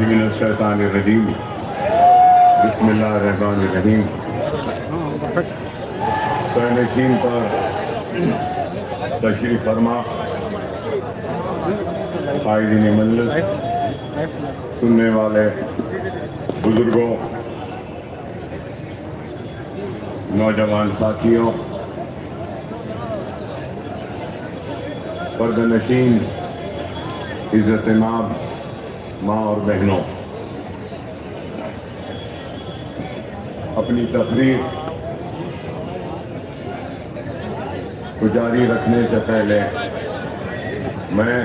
बिस्मिल्लाहिर्रहमानिर्रहीम। बिस्मिल्लाहिर्रहमानिर्रहीम। सरनशीन पर तशरीफ फरमा, कायदीन मजलिस, सुनने वाले बुजुर्गों, नौजवान साथियों, पर्दनशीन, इज़्ज़त-ए-माब माँ और बहनों, अपनी तकरीर को जारी रखने से पहले मैं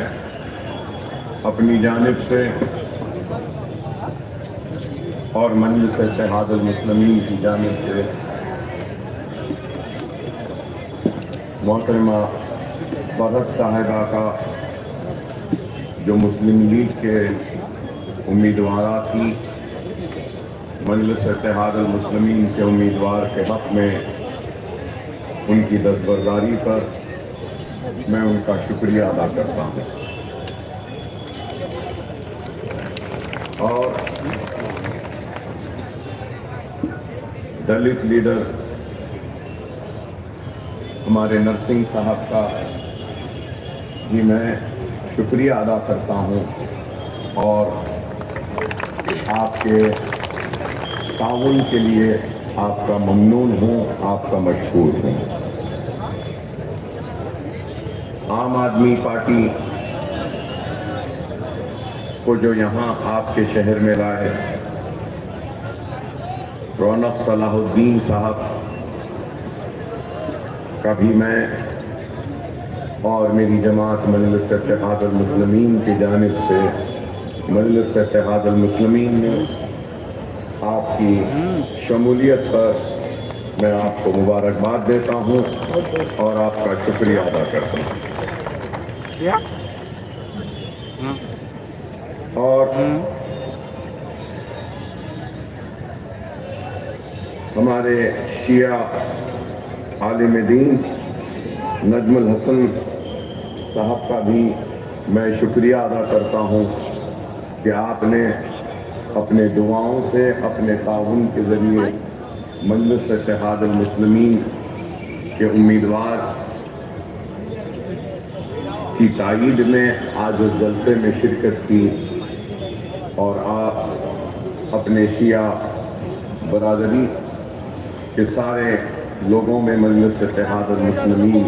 अपनी जानिब से और मजलिस इत्तेहादुल मुस्लिमीन की जानिब से मोहतरमा फरहत साहिबा का जो मुस्लिम लीग के उम्मीदवार थी, मजलिस इत्तेहादुल मुस्लिमीन के उम्मीदवार के हक़ में उनकी दस्तबरदारी पर मैं उनका शुक्रिया अदा करता हूँ। और दलित लीडर हमारे नरसिंह साहब का भी मैं शुक्रिया अदा करता हूँ और आपके ताउन के लिए आपका ममनून हूँ, आपका मशकूर हूँ। आम आदमी पार्टी को जो यहाँ आपके शहर में लाए, रौनक सलाहुद्दीन साहब का भी मैं और मेरी जमात मजलिस इत्तेहादुल मुस्लिमीन की जानिब से मजलिस इत्तेहादुल मुस्लिमीन में आपकी शमूलियत पर मैं आपको मुबारकबाद देता हूँ और आपका शुक्रिया अदा करता हूँ। और हमारे शिया आलिम दीन नजमुल हसन साहब का भी मैं शुक्रिया अदा करता हूँ कि आपने अपने दुआओं से, अपने ताउन के ज़रिए मजलिस इत्तेहादुल मुस्लिमीन के उम्मीदवार की तायीद में आज उस जलसे में शिरकत की और आप अपने शिया बरादरी के सारे लोगों में मजलिस इत्तेहादुल मुस्लिमीन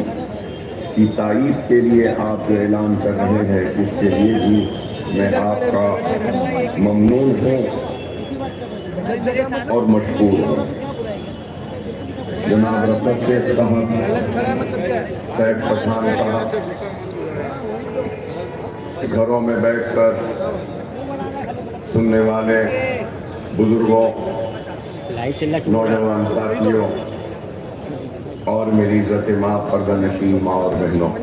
की तायीद के लिए आप जो ऐलान कर रहे हैं, इसके लिए भी मैं आपका ममनून हूँ और मशकूर हूँ। जनाब रफ़त शेख साहब, सैयद पठान साहब घरों में बैठकर सुनने वाले बुजुर्गों, नौजवान साथियों और मेरी इज़्ज़त-ए-माब पर्दानशीन माँ और बहनों,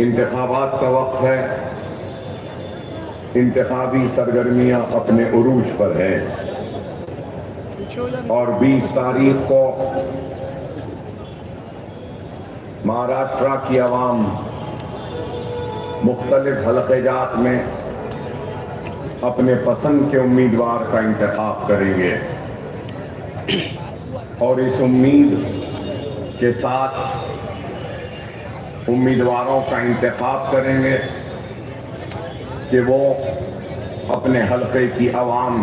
इंतखाबात का वक्त है। इंतखाबी सरगर्मियां अपने उरूज पर है और 20 तारीख को महाराष्ट्र की आवाम मुख्तलिफ हलक़े-जात में अपने पसंद के उम्मीदवार का इंतखाब करेंगे और इस उम्मीद के साथ उम्मीदवारों का इंतखाब करेंगे कि वो अपने हलक़े की आवाम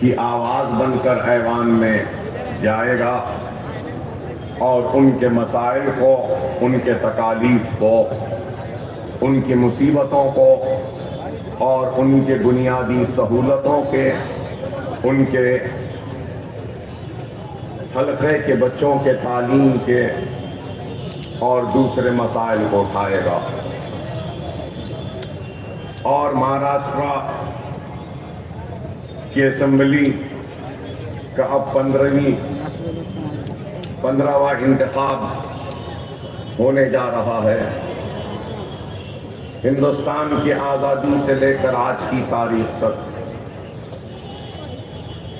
की आवाज़ बनकर ऐवान में जाएगा और उनके मसाइल को, उनके तकालीफ को, उनकी मुसीबतों को और उनके बुनियादी सहूलतों के, उनके हलक़े के बच्चों के तालीम के और दूसरे मसाइल को उठाएगा। और महाराष्ट्र की असेंबली का अब 15वां इंतखाब होने जा रहा है। हिंदुस्तान की आज़ादी से लेकर आज की तारीख तक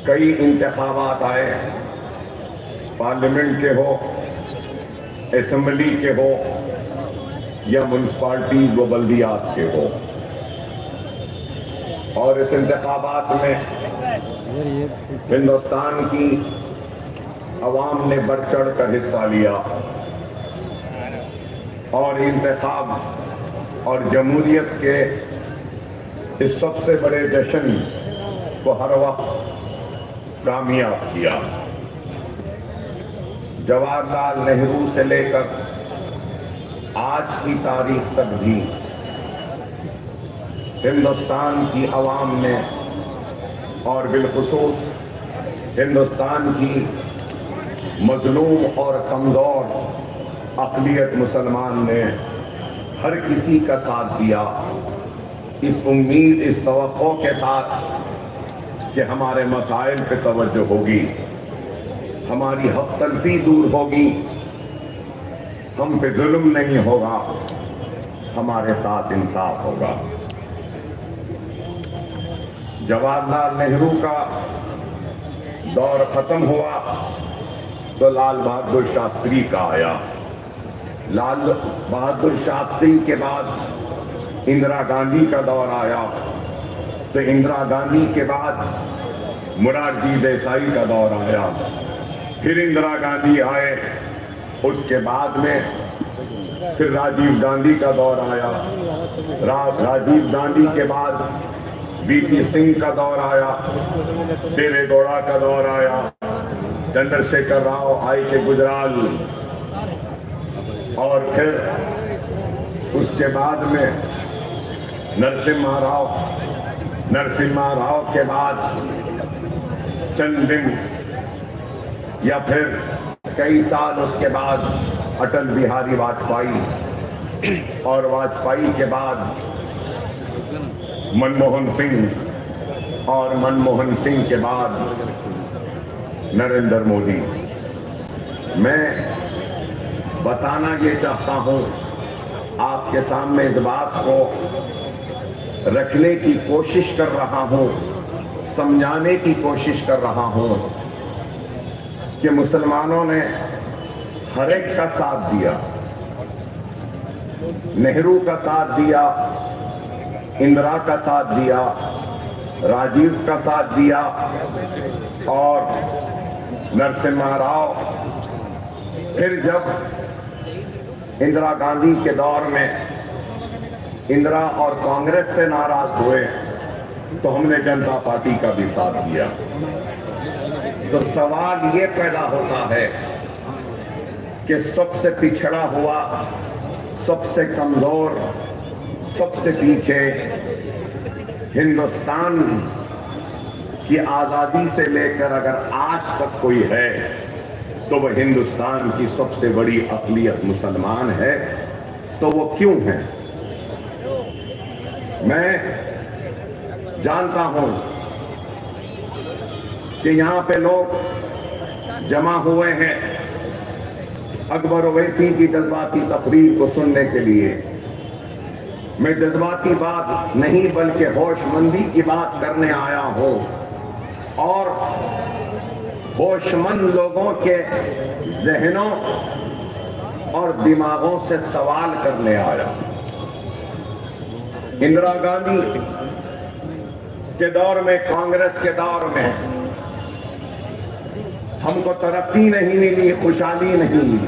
कई इंतखाबात आए, पार्लियामेंट के हो, असेंबली के हो या म्यूनसिपालिटी व बल्दियात के हो। और इस इंतखाबात में हिंदुस्तान की अवाम ने बढ़ चढ़ कर हिस्सा लिया और इंतखाब और जमहूरियत के इस सबसे बड़े जश्न को हर वक्त कामयाब किया। जवाहरलाल नेहरू से लेकर आज की तारीख तक भी हिंदुस्तान की अवाम ने और बिलखुसूस हिंदुस्तान की मजलूम और कमजोर अक़लियत मुसलमान ने हर किसी का साथ दिया, इस उम्मीद इस तवक्को के साथ कि हमारे मसाइल पे तवज्जो होगी, हमारी हक़ तलफ़ी दूर होगी, हम पे जुल्म नहीं होगा, हमारे साथ इंसाफ होगा। जवाहरलाल नेहरू का दौर खत्म हुआ तो लाल बहादुर शास्त्री का आया। लाल बहादुर शास्त्री के बाद इंदिरा गांधी का दौर आया, तो इंदिरा गांधी के बाद मोरारजी देसाई का दौर आया, फिर इंदिरा गांधी आए, उसके बाद में फिर राजीव गांधी का दौर आया, राजीव गांधी के बाद वीपी सिंह का दौर आया, देवेगौड़ा का दौर आया, चंद्रशेखर राव आई के गुजराल, और फिर उसके बाद में नरसिम्हा राव के बाद चंद दिन या फिर कई साल उसके बाद अटल बिहारी वाजपेयी, और वाजपेयी के बाद मनमोहन सिंह, और मनमोहन सिंह के बाद नरेंद्र मोदी। मैं बताना ये चाहता हूं, आपके सामने इस बात को रखने की कोशिश कर रहा हूं, समझाने की कोशिश कर रहा हूं कि मुसलमानों ने हर एक का साथ दिया, नेहरू का साथ दिया, इंदिरा का साथ दिया, राजीव का साथ दिया, और नरसिम्हा राव। फिर जब इंदिरा गांधी के दौर में इंदिरा और कांग्रेस से नाराज हुए तो हमने जनता पार्टी का भी साथ दिया। तो सवाल ये पैदा होता है कि सबसे पिछड़ा हुआ, सबसे कमजोर, सबसे पीछे हिंदुस्तान की आजादी से लेकर अगर आज तक कोई है तो वह हिंदुस्तान की सबसे बड़ी अक़लियत मुसलमान है। तो वो क्यों है? मैं जानता हूं कि यहां पे लोग जमा हुए हैं अकबर ओवैसी की जज्बाती तकरीर को सुनने के लिए। मैं जज्बाती बात नहीं बल्कि होशमंदी की बात करने आया हूं, और होशमंद लोगों के जहनों और दिमागों से सवाल करने आया। इंदिरा गांधी के दौर में, कांग्रेस के दौर में हमको तरक्की नहीं मिली, खुशहाली नहीं मिली,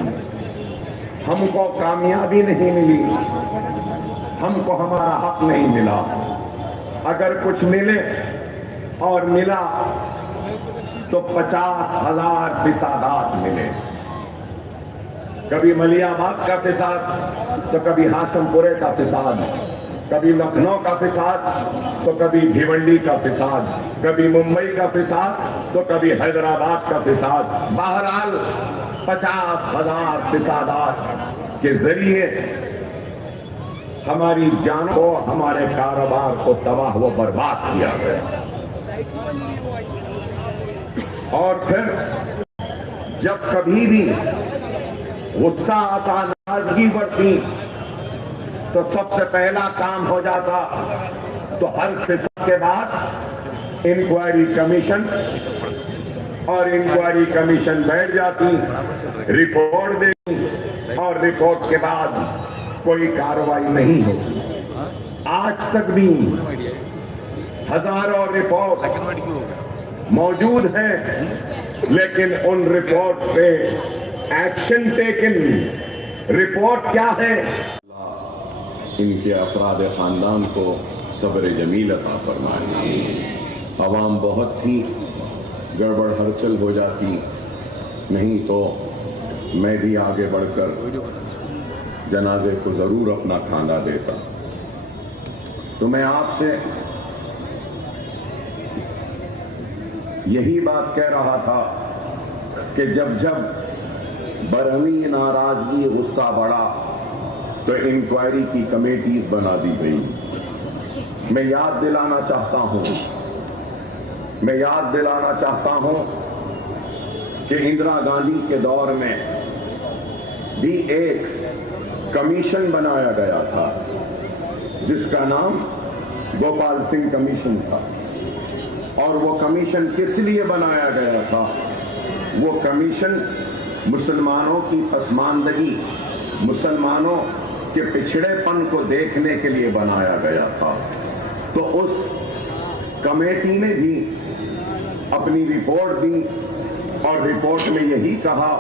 हमको कामयाबी नहीं मिली, हमको हमारा हक नहीं मिला। अगर कुछ मिले और मिला तो 50,000 फिसादात मिले। कभी मलियाबाद का फिसाद तो कभी हाशमपुरे का फिसाद, कभी लखनऊ का फिसाद तो कभी भिवंडी का फिसाद, कभी मुंबई का फिसाद तो कभी हैदराबाद का फिसाद। बहरहाल 50,000 फिसादात के जरिए हमारी जान को, हमारे कारोबार को तबाह व बर्बाद किया गया। और फिर जब कभी भी गुस्सा आता, नाराजगी बढ़ती, तो सबसे पहला काम हो जाता तो हर फिसद के बाद इंक्वायरी कमीशन, और इंक्वायरी कमीशन बैठ जाती, रिपोर्ट देती, और रिपोर्ट के बाद कोई कार्रवाई नहीं होती। आज तक भी हजारों रिपोर्ट मौजूद हैं, लेकिन उन रिपोर्ट पे एक्शन टेकन रिपोर्ट क्या है? इनके अफराद खानदान को सब्र जमील अता फरमाए। आवाम बहुत ही गड़बड़ हलचल हो जाती, नहीं तो मैं भी आगे बढ़कर जनाजे को जरूर अपना खाना देता। तो मैं आपसे यही बात कह रहा था कि जब जब बरहमी नाराजगी गुस्सा बढ़ा तो इंक्वायरी की कमेटी बना दी गई। मैं याद दिलाना चाहता हूं कि इंदिरा गांधी के दौर में भी एक कमीशन बनाया गया था जिसका नाम गोपाल सिंह कमीशन था। और वो कमीशन किस लिए बनाया गया था? वो कमीशन मुसलमानों की पसमानदगी, मुसलमानों के पिछड़ेपन को देखने के लिए बनाया गया था। तो उस कमेटी ने भी अपनी रिपोर्ट दी और रिपोर्ट में यही कहा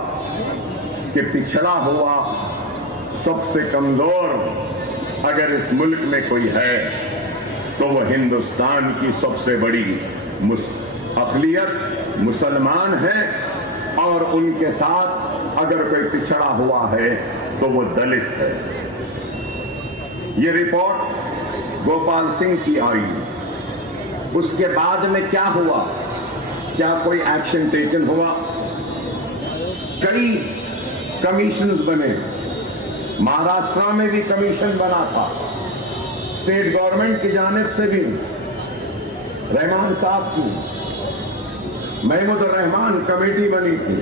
कि पिछड़ा हुआ सबसे कमजोर अगर इस मुल्क में कोई है तो वो हिंदुस्तान की सबसे बड़ी अक़लियत मुसलमान है, और उनके साथ अगर कोई पिछड़ा हुआ है तो वो दलित है। ये रिपोर्ट गोपाल सिंह की आई। उसके बाद में क्या हुआ? क्या कोई एक्शन टेकन हुआ? कई कमीशंस बने। महाराष्ट्र में भी कमीशन बना था, स्टेट गवर्नमेंट की जानिब से भी, रहमान साहब की महमूद रहमान कमेटी बनी थी।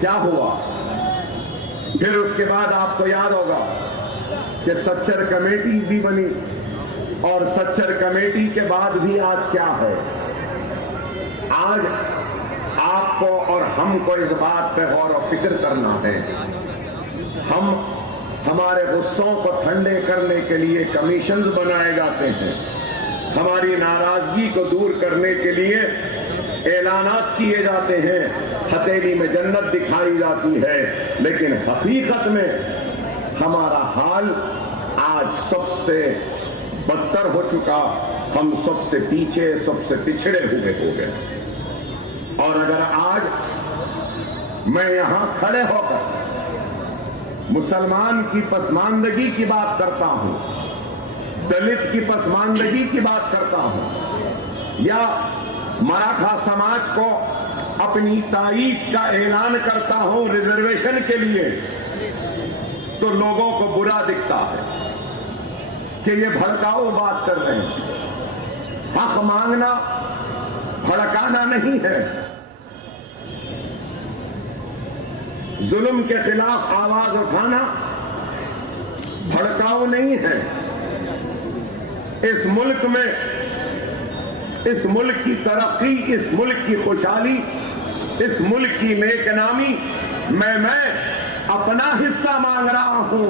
क्या हुआ? फिर उसके बाद आपको याद होगा कि सच्चर कमेटी भी बनी, और सच्चर कमेटी के बाद भी आज क्या है? आज आपको और हमको इस बात पे गौर और फिक्र करना है। हम हमारे गुस्सों को ठंडे करने के लिए कमीशंस बनाए जाते हैं, हमारी नाराजगी को दूर करने के लिए ऐलानात किए जाते हैं, हथेली में जन्नत दिखाई जाती है, लेकिन हकीकत में हमारा हाल आज सबसे बदतर हो चुका। हम सबसे पीछे, सबसे पिछड़े हुए हो गए। और अगर आज मैं यहां खड़े होकर मुसलमान की पसमानदगी की बात करता हूं, दलित की पसमानदगी की बात करता हूं, या मराठा समाज को अपनी ताईद का ऐलान करता हूं रिजर्वेशन के लिए, तो लोगों को बुरा दिखता है कि ये भड़काऊ बात कर रहे हैं। हक मांगना भड़काना नहीं है, जुल्म के खिलाफ आवाज उठाना भड़काऊ नहीं है। इस मुल्क में, इस मुल्क की तरक्की, इस मुल्क की खुशहाली, इस मुल्क की नेकनामी मैं अपना हिस्सा मांग रहा हूं,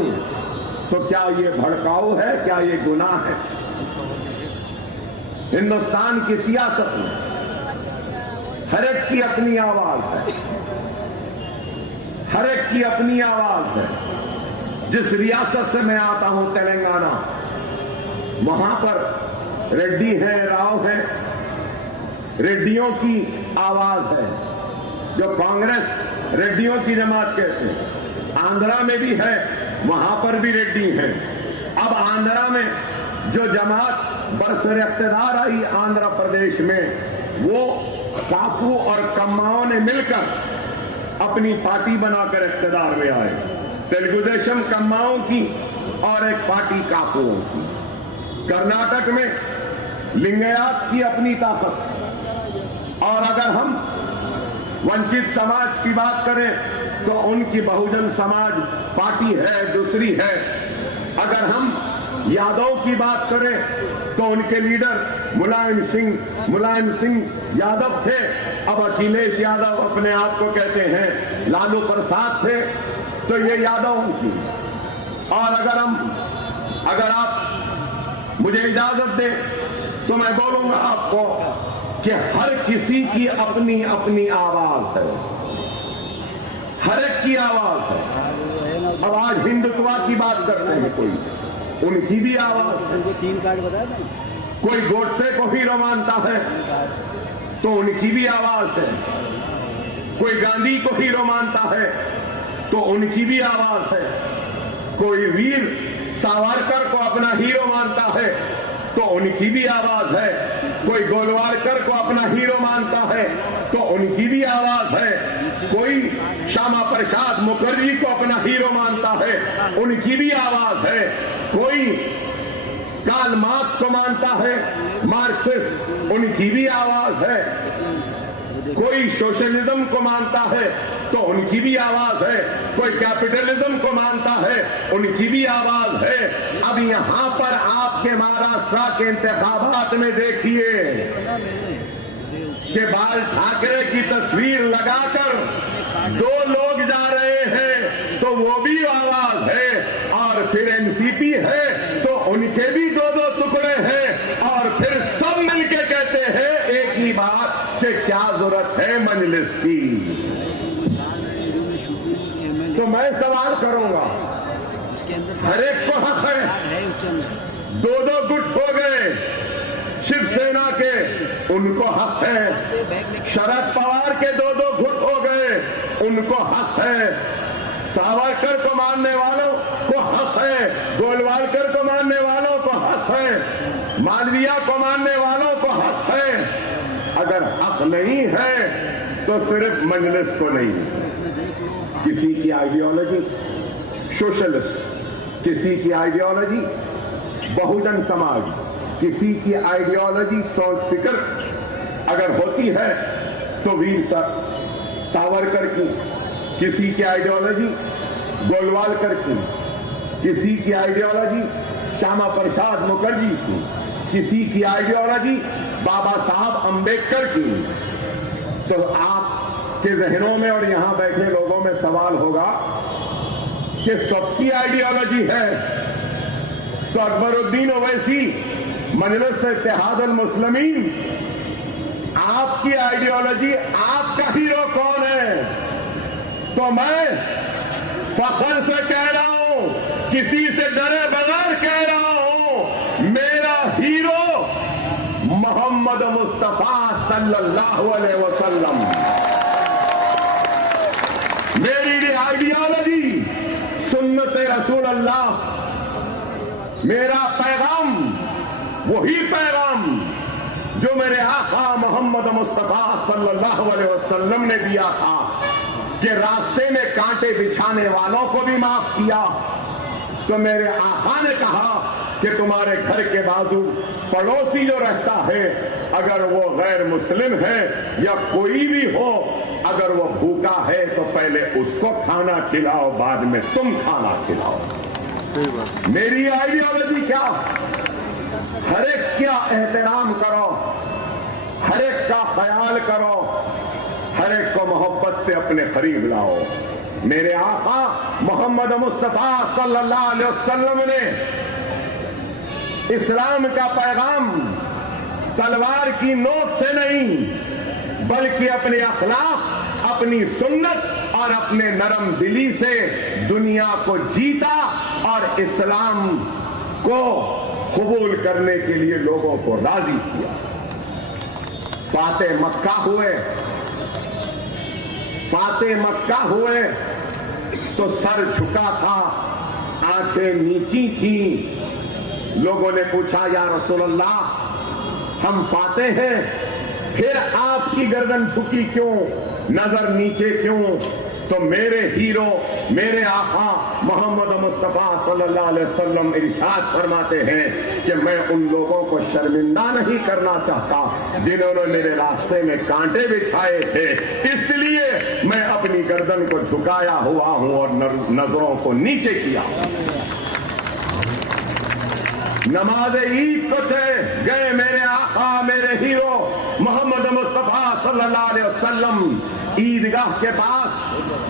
तो क्या ये भड़काऊ है? क्या ये गुनाह है? हिंदुस्तान की सियासत में हर एक की अपनी आवाज है, हर एक की अपनी आवाज है। जिस रियासत से मैं आता हूं, तेलंगाना, वहां पर रेड्डी है, राव है, रेड्डियों की आवाज है, जो कांग्रेस रेड्डियों की जमात कहते हैं। आंध्रा में भी है, वहां पर भी रेड्डी हैं। अब आंध्रा में जो जमात बरसर इख्तियार आई आंध्र प्रदेश में, वो कापू और कम्माओं ने मिलकर अपनी पार्टी बनाकर इख्तियार में आए। तेलुगुदेशम कम्माओं की और एक पार्टी कापुओं की। कर्नाटक में लिंगायत की अपनी ताकत। और अगर हम वंचित समाज की बात करें तो उनकी बहुजन समाज पार्टी है, दूसरी है। अगर हम यादव की बात करें तो उनके लीडर मुलायम सिंह यादव थे, अब अखिलेश यादव अपने आप को कहते हैं। लालू प्रसाद थे, तो ये यादव की। और अगर आप मुझे इजाजत दें तो मैं बोलूंगा आपको कि हर किसी की अपनी अपनी आवाज है, हर एक की आवाज है। अब आज हिंदुत्व की बात करते हैं, कोई उनकी भी आवाज, 3 कार्ड बताया था। कोई गोडसे को हीरो मानता है तो उनकी भी आवाज है, कोई गांधी को हीरो मानता है तो उनकी भी आवाज है, कोई वीर सावरकर को अपना हीरो मानता है तो उनकी भी आवाज है, कोई गोलवालकर को अपना हीरो मानता है तो उनकी भी आवाज है, कोई श्यामा प्रसाद मुखर्जी को अपना हीरो मानता है उनकी भी आवाज है, कोई कार्ल मार्क्स को मानता है मार्क्सिस्ट उनकी भी आवाज है, कोई सोशलिज्म को मानता है तो उनकी भी आवाज है, कोई कैपिटलिज्म को मानता है उनकी भी आवाज है। अब यहां पर आपके महाराष्ट्र के इंतखाबात में देखिए कि बाल ठाकरे की तस्वीर लगाकर 2 लोग जा रहे हैं तो वो भी आवाज है, और फिर एनसीपी है तो उनके भी 2-2 टुकड़े हैं, और फिर सब मिलके कहते हैं एक ही बात कि क्या जरूरत है मजलिस की। तो मैं सवाल करूंगा, हर एक को हक है, 2-2 गुट हो गए शिवसेना के, उनको हक है, शरद पवार के 2-2 गुट हो गए उनको हक है, सावरकर को मानने वालों को हक है, गोलवालकर को मानने वालों को हक है, मालवीय को मानने वालों को हक है। अगर हक नहीं है तो सिर्फ मजलिस को नहीं, किसी की आइडियोलॉजी सोशलिस्ट, किसी की आइडियोलॉजी बहुजन समाज, किसी की आइडियोलॉजी सोच फिक्र अगर होती है तो वीर सावरकर की, किसी की आइडियोलॉजी गोलवालकर की, किसी की आइडियोलॉजी श्यामा प्रसाद मुखर्जी की, किसी की आइडियोलॉजी बाबा साहब अंबेडकर की। तो आपके जहनों में और यहां बैठे लोगों में सवाल होगा कि सबकी आइडियोलॉजी है तो अकबरुद्दीन ओवैसी मजलिस इत्तेहादुल मुस्लिमीन, आपकी आइडियोलॉजी, आपका हीरो कौन है? तो मैं फख्र से कह रहा हूं, किसी से डरे बगैर कह रहा हूं, मेरा हीरो मोहम्मद मुस्तफा सल्लल्लाहु अलैहि वसल्लम। मेरी आइडियोलॉजी सुन्नत रसूल अल्लाह, मेरा पैगाम वही पैगाम जो मेरे आका मोहम्मद मुस्तफा सल्लल्लाहु अलैहि वसल्लम ने दिया था कि रास्ते में कांटे बिछाने वालों को भी माफ किया। तो मेरे आका ने कहा कि तुम्हारे घर के बाजू पड़ोसी जो रहता है, अगर वो गैर मुस्लिम है या कोई भी हो, अगर वो भूखा है तो पहले उसको खाना खिलाओ, बाद में तुम खाना खिलाओ। मेरी आइडियोलॉजी क्या? हर एक का एहतराम करो, हर एक का ख्याल करो, हर एक को मोहब्बत से अपने करीब लाओ। मेरे आका मोहम्मद मुस्तफा सल्लल्लाहु अलैहि वसल्लम ने इस्लाम का पैगाम तलवार की नोक से नहीं, बल्कि अपने अखलाक, अपनी सुन्नत और अपने नरम दिली से दुनिया को जीता और इस्लाम को कबूल करने के लिए लोगों को राजी किया। फाते मक्का हुए, फाते मक्का हुए तो सर झुका था, आंखें नीची थी। लोगों ने पूछा, या रसूल अल्लाह, हम फाते हैं, फिर आपकी गर्दन झुकी क्यों, नजर नीचे क्यों? तो मेरे हीरो, मेरे आका मोहम्मद मुस्तफा सल्लल्लाहु अलैहि वसल्लम इरशाद फरमाते हैं कि मैं उन लोगों को शर्मिंदा नहीं करना चाहता जिन्होंने मेरे रास्ते में कांटे बिछाए थे, इसलिए मैं अपनी गर्दन को झुकाया हुआ हूं और नजरों को नीचे किया। नमाज ईद को गए मेरे आका, मेरे हीरो मोहम्मद मुस्तफा सल्लल्लाहु अलैहि वसल्लम ईदगाह के पास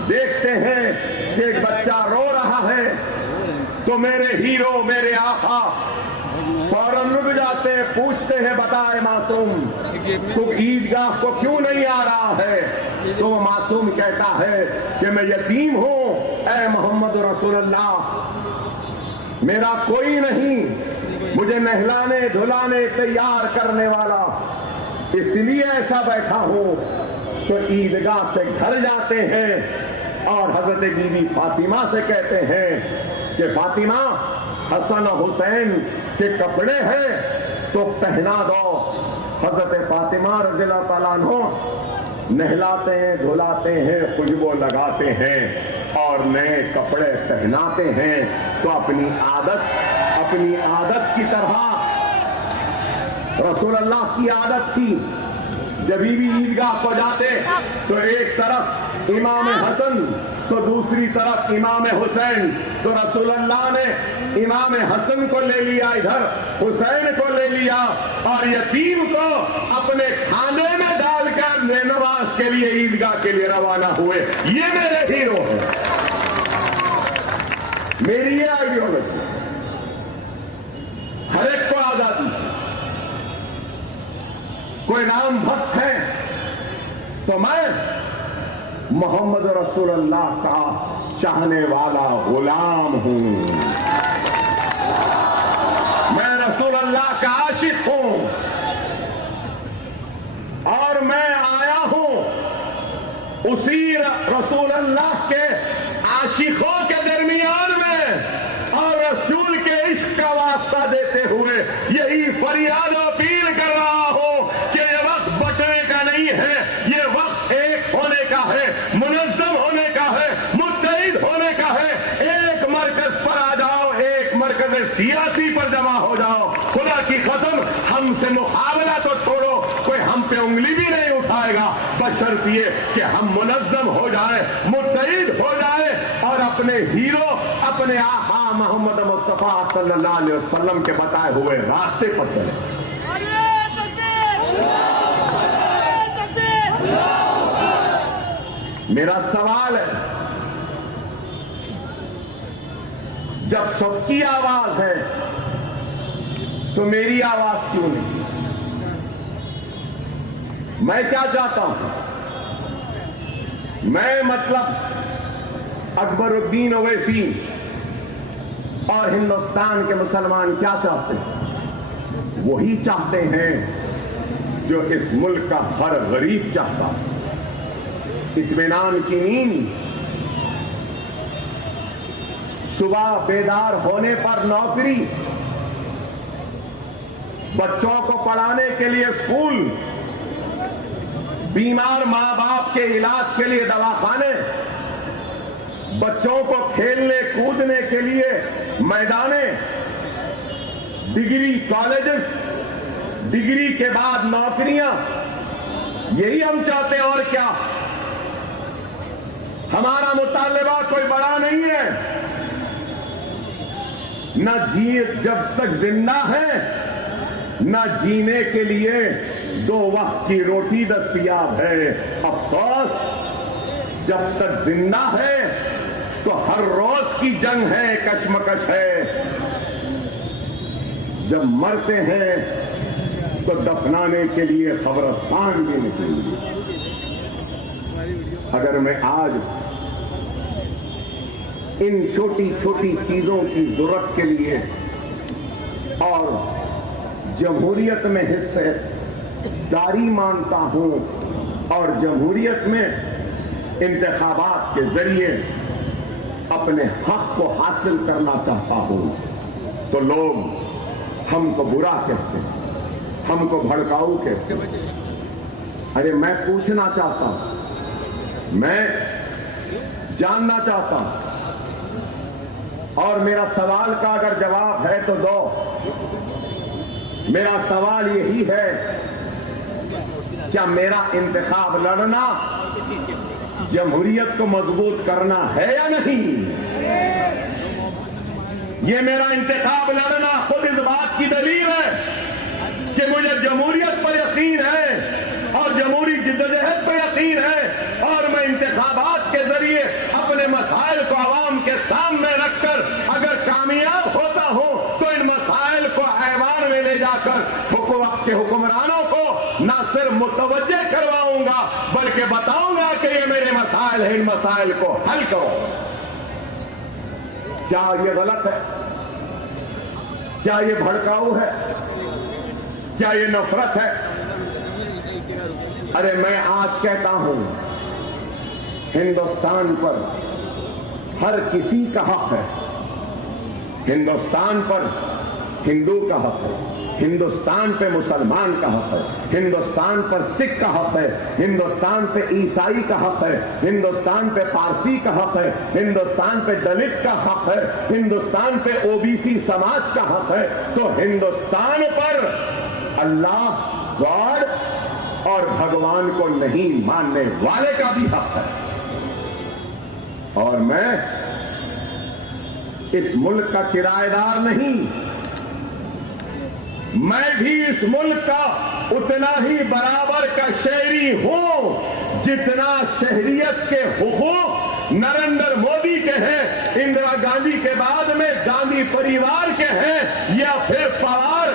देखते हैं कि एक बच्चा रो रहा है, तो मेरे हीरो, मेरे आका फौरन रुक जाते, पूछते हैं बताए मासूम तुम ईदगाह को क्यों नहीं आ रहा है? तो वो मासूम कहता है कि मैं यतीम हूं, ऐ मोहम्मद रसूलुल्लाह, मेरा कोई नहीं मुझे नहलाने धुलाने तैयार करने वाला, इसलिए ऐसा बैठा हूं। तो ईदगाह से घर जाते हैं और हजरत बीबी फातिमा से कहते हैं कि फातिमा, हसन हुसैन के कपड़े हैं तो पहना दो। हजरत फातिमा रज़ियल्लाहु ताला अन्हा नहलाते हैं, धुलाते हैं, खुशबू लगाते हैं और नए कपड़े पहनाते हैं। तो अपनी आदत की तरह रसूलुल्लाह की आदत थी, जब भी ईदगाह को जाते तो एक तरफ इमाम हसन तो दूसरी तरफ इमाम हुसैन। तो रसूलुल्लाह ने इमाम हसन को ले लिया इधर, हुसैन को ले लिया और यतीम को अपने खाने में डालकर नमाज के लिए ईदगाह के लिए रवाना हुए। ये मेरे हीरो हैं, मेरी ये आइडियोलॉजी। हर एक को आजादी, कोई राम भक्त है तो मैं मोहम्मद रसूलुल्लाह का चाहने वाला गुलाम हूं, मैं रसूलुल्लाह का आशिक हूं और मैं आया हूं उसी रसूलुल्लाह के आशिकों के दरमियान में और रसूल के इश्क का वास्ता देते हुए यही फरियाद अपील कर रहा हूं कि ये वक्त बटने का नहीं है, ये वक्त एक होने का है, मुनज़्ज़म होने का है, मुत्तहिद होने का है। एक मरकज पर आ जाओ, एक मरकज सियासी पर जमा हो जाओ। खुदा की कसम, हमसे मुकाबला तो छोड़ो, कोई हम पे उंगली भी नहीं उठाएगा, बशर्त ये कि हम मुनज़्ज़म हो जाए, मुत्तहिद हो जाए और अपने हीरो, अपने आका मोहम्मद मुस्तफा सल्लल्लाहु अलैहि वसल्लम के बताए हुए रास्ते पर चले। मेरा सवाल है, जब सबकी आवाज है तो मेरी आवाज क्यों नहीं? मैं क्या चाहता हूं? मैं मतलब अकबरुद्दीन ओवैसी और हिंदुस्तान के मुसलमान क्या चाहते हैं? वही चाहते हैं जो इस मुल्क का हर गरीब चाहता है, इत्मीनान की नींद, सुबह बेदार होने पर नौकरी, बच्चों को पढ़ाने के लिए स्कूल, बीमार मां बाप के इलाज के लिए दवाखाने, बच्चों को खेलने कूदने के लिए मैदाने, डिग्री कॉलेजेस, डिग्री के बाद नौकरियां, यही हम चाहते हैं। और क्या? हमारा मुतालबा कोई बड़ा नहीं है, न जिए जब तक जिंदा है, न जीने के लिए 2 वक्त की रोटी दस्तयाब है। अफसोस, जब तक जिंदा है तो हर रोज की जंग है, कशमकश है। जब मरते हैं तो दफनाने के लिए कब्रिस्तान भी निकलेंगे। अगर मैं आज इन छोटी छोटी चीजों की जरूरत के लिए और जमहूरियत में हिस्सेदारी मानता हूं और जमहूरियत में इंतखाबात के जरिए अपने हक को हासिल करना चाहता हूं, तो लोग हमको बुरा कहते हैं, हमको भड़काऊ कहते हैं। अरे मैं पूछना चाहता हूं, मैं जानना चाहता हूं और मेरा सवाल का अगर जवाब है तो दो। मेरा सवाल यही है, क्या मेरा इंतखाब लड़ना जमहूरियत को मजबूत करना है या नहीं? ये मेरा इंतखाब लड़ना खुद इस बात की दलील है कि मुझे जमहूरियत पर यकीन है और जमहूरी जिद्दोजहद पर यकीन है और मैं इंतखाबात के जरिए अपने मसाइल को आवाम के सामने रखकर अगर कामयाब होता हूं तो इन मसाइल को बताऊंगा, बल्कि बताऊंगा कि ये मेरे मसाइल हैं, इन मसाइल को हल करो। क्या ये गलत है? क्या ये भड़काऊ है? क्या ये नफरत है? अरे मैं आज कहता हूं, हिंदुस्तान पर हर किसी का हक है। हिंदुस्तान पर हिंदू का हक है, हिंदुस्तान पे मुसलमान का हक है, हिंदुस्तान पर सिख का हक है, हिंदुस्तान पे ईसाई का हक है, हिंदुस्तान पे पारसी का हक है, हिंदुस्तान पे दलित का हक है, हिंदुस्तान पे ओबीसी समाज का हक है। तो हिंदुस्तान पर अल्लाह, गॉड और भगवान को नहीं मानने वाले का भी हक है। और मैं इस मुल्क का किराएदार नहीं, मैं भी इस मुल्क का उतना ही बराबर का शहरी हूं जितना शहरियत के हुकूक नरेंद्र मोदी के हैं, इंदिरा गांधी के बाद में गांधी परिवार के हैं, या फिर पवार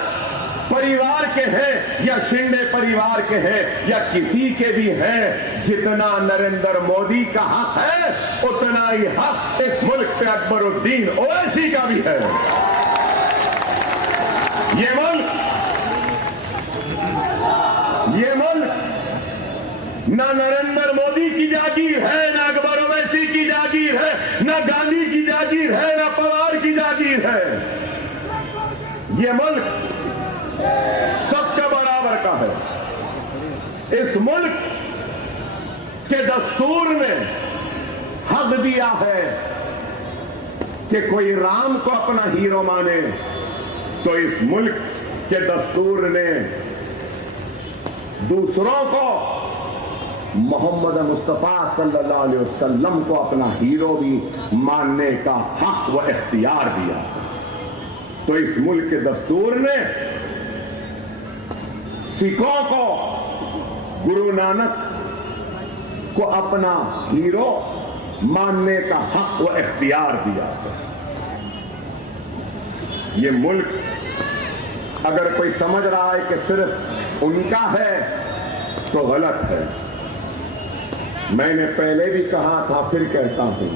परिवार के हैं, या शिंदे परिवार के हैं, या किसी के भी हैं। जितना नरेंद्र मोदी का हक है उतना ही हक इस मुल्क पे अकबरुद्दीन ओवैसी का भी है। ये मुल्क ना नरेंद्र मोदी की जागीर है, ना अकबर ओवैसी की जागीर है, ना गांधी की जागीर है, ना पवार की जागीर है। ये मुल्क सबके बराबर का है। इस मुल्क के दस्तूर ने हक दिया है कि कोई राम को अपना हीरो माने, तो इस मुल्क के दस्तूर ने दूसरों को मोहम्मद मुस्तफा सल्लल्लाहु अलैहि वसल्लम को अपना हीरो भी मानने का हक व इख्तियार दिया। तो इस मुल्क के दस्तूर ने सिखों को गुरु नानक को अपना हीरो मानने का हक व इख्तियार दिया है। ये मुल्क अगर कोई समझ रहा है कि सिर्फ उनका है तो गलत है। मैंने पहले भी कहा था, फिर कहता हूं,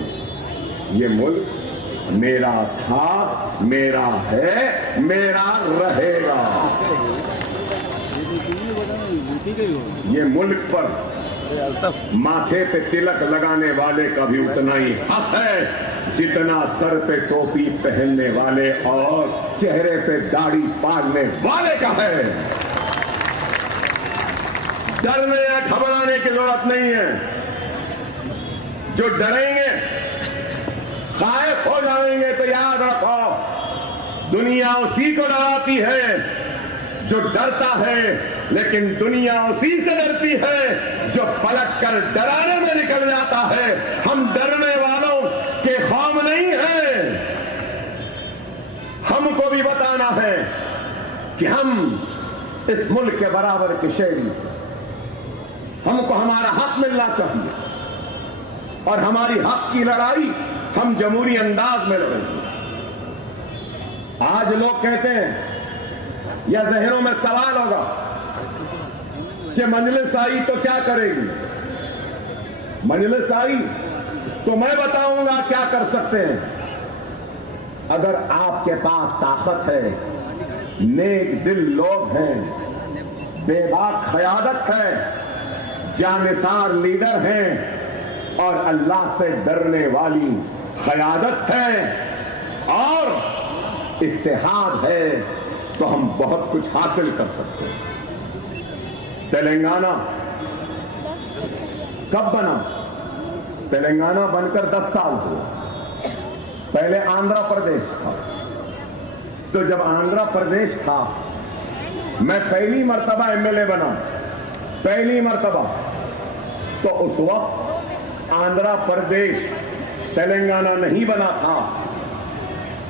ये मुल्क मेरा था, मेरा है, मेरा रहेगा। ये मुल्क पर माथे पे तिलक लगाने वाले का भी उतना ही हक है जितना सर पे टोपी पहनने वाले और चेहरे पे दाढ़ी पालने वाले का है। डरने या घबराने की जरूरत नहीं है। जो डरेंगे, खाइफ हो जाएंगे, तो याद रखो दुनिया उसी को डराती है जो डरता है, लेकिन दुनिया उसी से डरती है जो पलट कर डराने में निकल जाता है। हम डरने वालों के खौफ नहीं है। हमको भी बताना है कि हम इस मुल्क के बराबर के शहरी, हमको हमारा हक मिलना चाहिए और हमारी हक की लड़ाई हम जमहूरी अंदाज में लड़ेंगे। आज लोग कहते हैं या जहनों में सवाल होगा कि मजलिस आई तो क्या करेगी। मजलिस आई तो मैं बताऊंगा क्या कर सकते हैं। अगर आपके पास ताकत है, नेक दिल लोग हैं, बेबाक क़यादत है, जानिसार लीडर हैं और अल्लाह से डरने वाली क़यादत है और इत्तेहाद है, तो हम बहुत कुछ हासिल कर सकते हैं। तेलंगाना कब बना? तेलंगाना बनकर 10 साल हुआ। पहले आंध्र प्रदेश था। तो जब आंध्र प्रदेश था, मैं पहली मर्तबा एमएलए बना, पहली मर्तबा, तो उस वक्त आंध्र प्रदेश तेलंगाना नहीं बना था।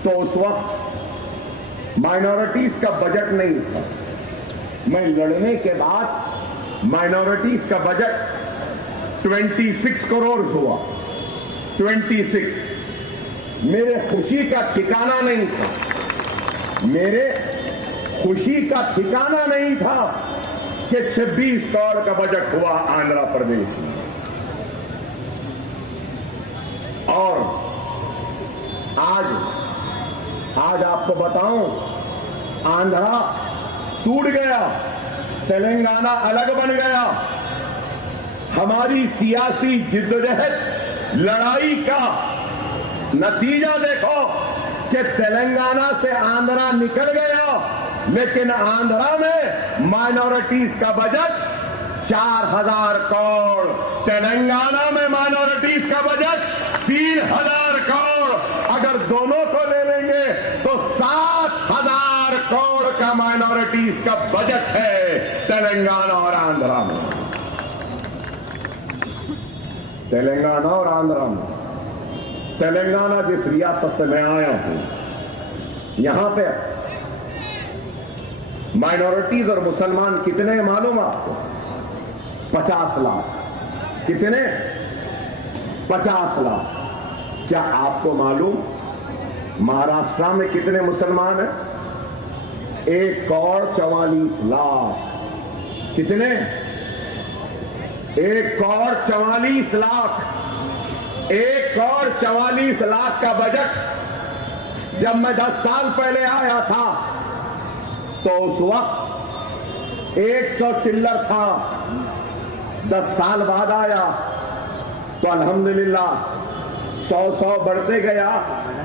तो उस वक्त माइनॉरिटीज का बजट नहीं था। मैं लड़ने के बाद माइनॉरिटीज का बजट 26 करोड़ हुआ। 26। मेरे खुशी का ठिकाना नहीं था। मेरे खुशी का ठिकाना नहीं था कि कि 26 करोड़ का बजट हुआ आंध्र प्रदेश में। और आज आपको बताऊं, आंध्रा टूट गया, तेलंगाना अलग बन गया। हमारी सियासी जिद्दोजहद लड़ाई का नतीजा देखो कि तेलंगाना से आंध्रा निकल गया, लेकिन आंध्रा में माइनॉरिटीज का बजट 4000 करोड़, तेलंगाना में माइनॉरिटीज का बजट 3000 करोड़। अगर दोनों को ले लेंगे तो 7000 करोड़ का माइनॉरिटीज का बजट है तेलंगाना और आंध्रा में। तेलंगाना और आंध्रा में, तेलंगाना जिस रियासत से मैं आया हूं, यहां पे माइनॉरिटीज और मुसलमान कितने हैं मालूम आपको? 50 लाख। कितने? 50 लाख। क्या आपको मालूम महाराष्ट्र में कितने मुसलमान हैं? 1,44 लाख। कितने? 1,44 लाख। 1,44 लाख का बजट जब मैं 10 साल पहले आया था तो उस वक्त 100 चिल्लर था। 10 साल बाद आया तो अल्हम्दुलिल्लाह 100 बढ़ते गया,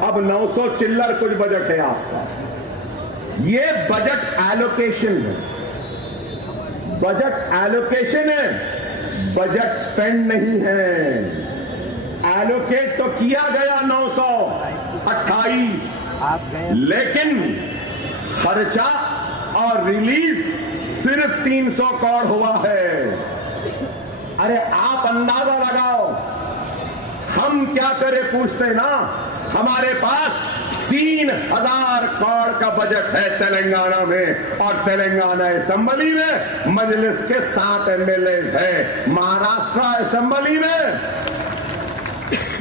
अब 900 चिल्लर कुछ बजट है आपका। ये बजट एलोकेशन है, बजट एलोकेशन है, बजट स्पेंड नहीं है। एलोकेट तो किया गया 928, लेकिन खर्चा और रिलीफ सिर्फ 300 करोड़ हुआ है। अरे आप अंदाजा लगाओ, हम क्या करें पूछते ना। हमारे पास 3000 करोड़ का बजट है तेलंगाना में, और तेलंगाना असेंबली में मजलिस के 7 एमएलए है। महाराष्ट्र असेंबली में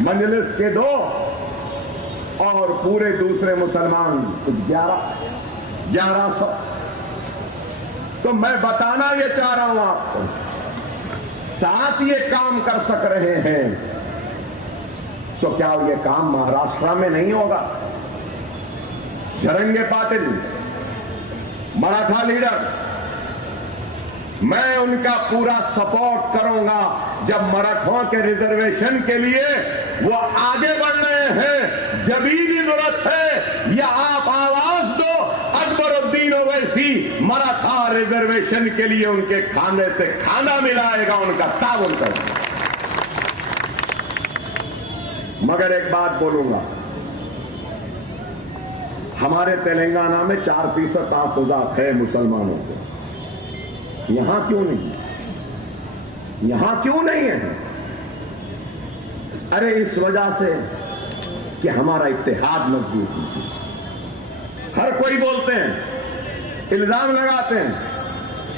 मजलिस के 2 और पूरे दूसरे मुसलमान 1100। तो मैं बताना ये चाह रहा हूं आपको, 7 ये काम कर सक रहे हैं, तो क्या ये काम महाराष्ट्र में नहीं होगा? जरंगे पाटिल मराठा लीडर, मैं उनका पूरा सपोर्ट करूंगा जब मराठों के रिजर्वेशन के लिए वो आगे बढ़ रहे हैं। जब भी जरूरत है या आप आवाज दो, अकबरुद्दीन ओवैसी मराठा रिजर्वेशन के लिए उनके खाने से खाना मिलाएगा, उनका ताउन करेगा। मगर एक बात बोलूंगा, हमारे तेलंगाना में 4% ताफुजात है मुसलमानों को। यहां क्यों नहीं? यहां क्यों नहीं है? अरे इस वजह से कि हमारा इत्तेहाद मजबूत नहीं। हर कोई बोलते हैं, इल्जाम लगाते हैं,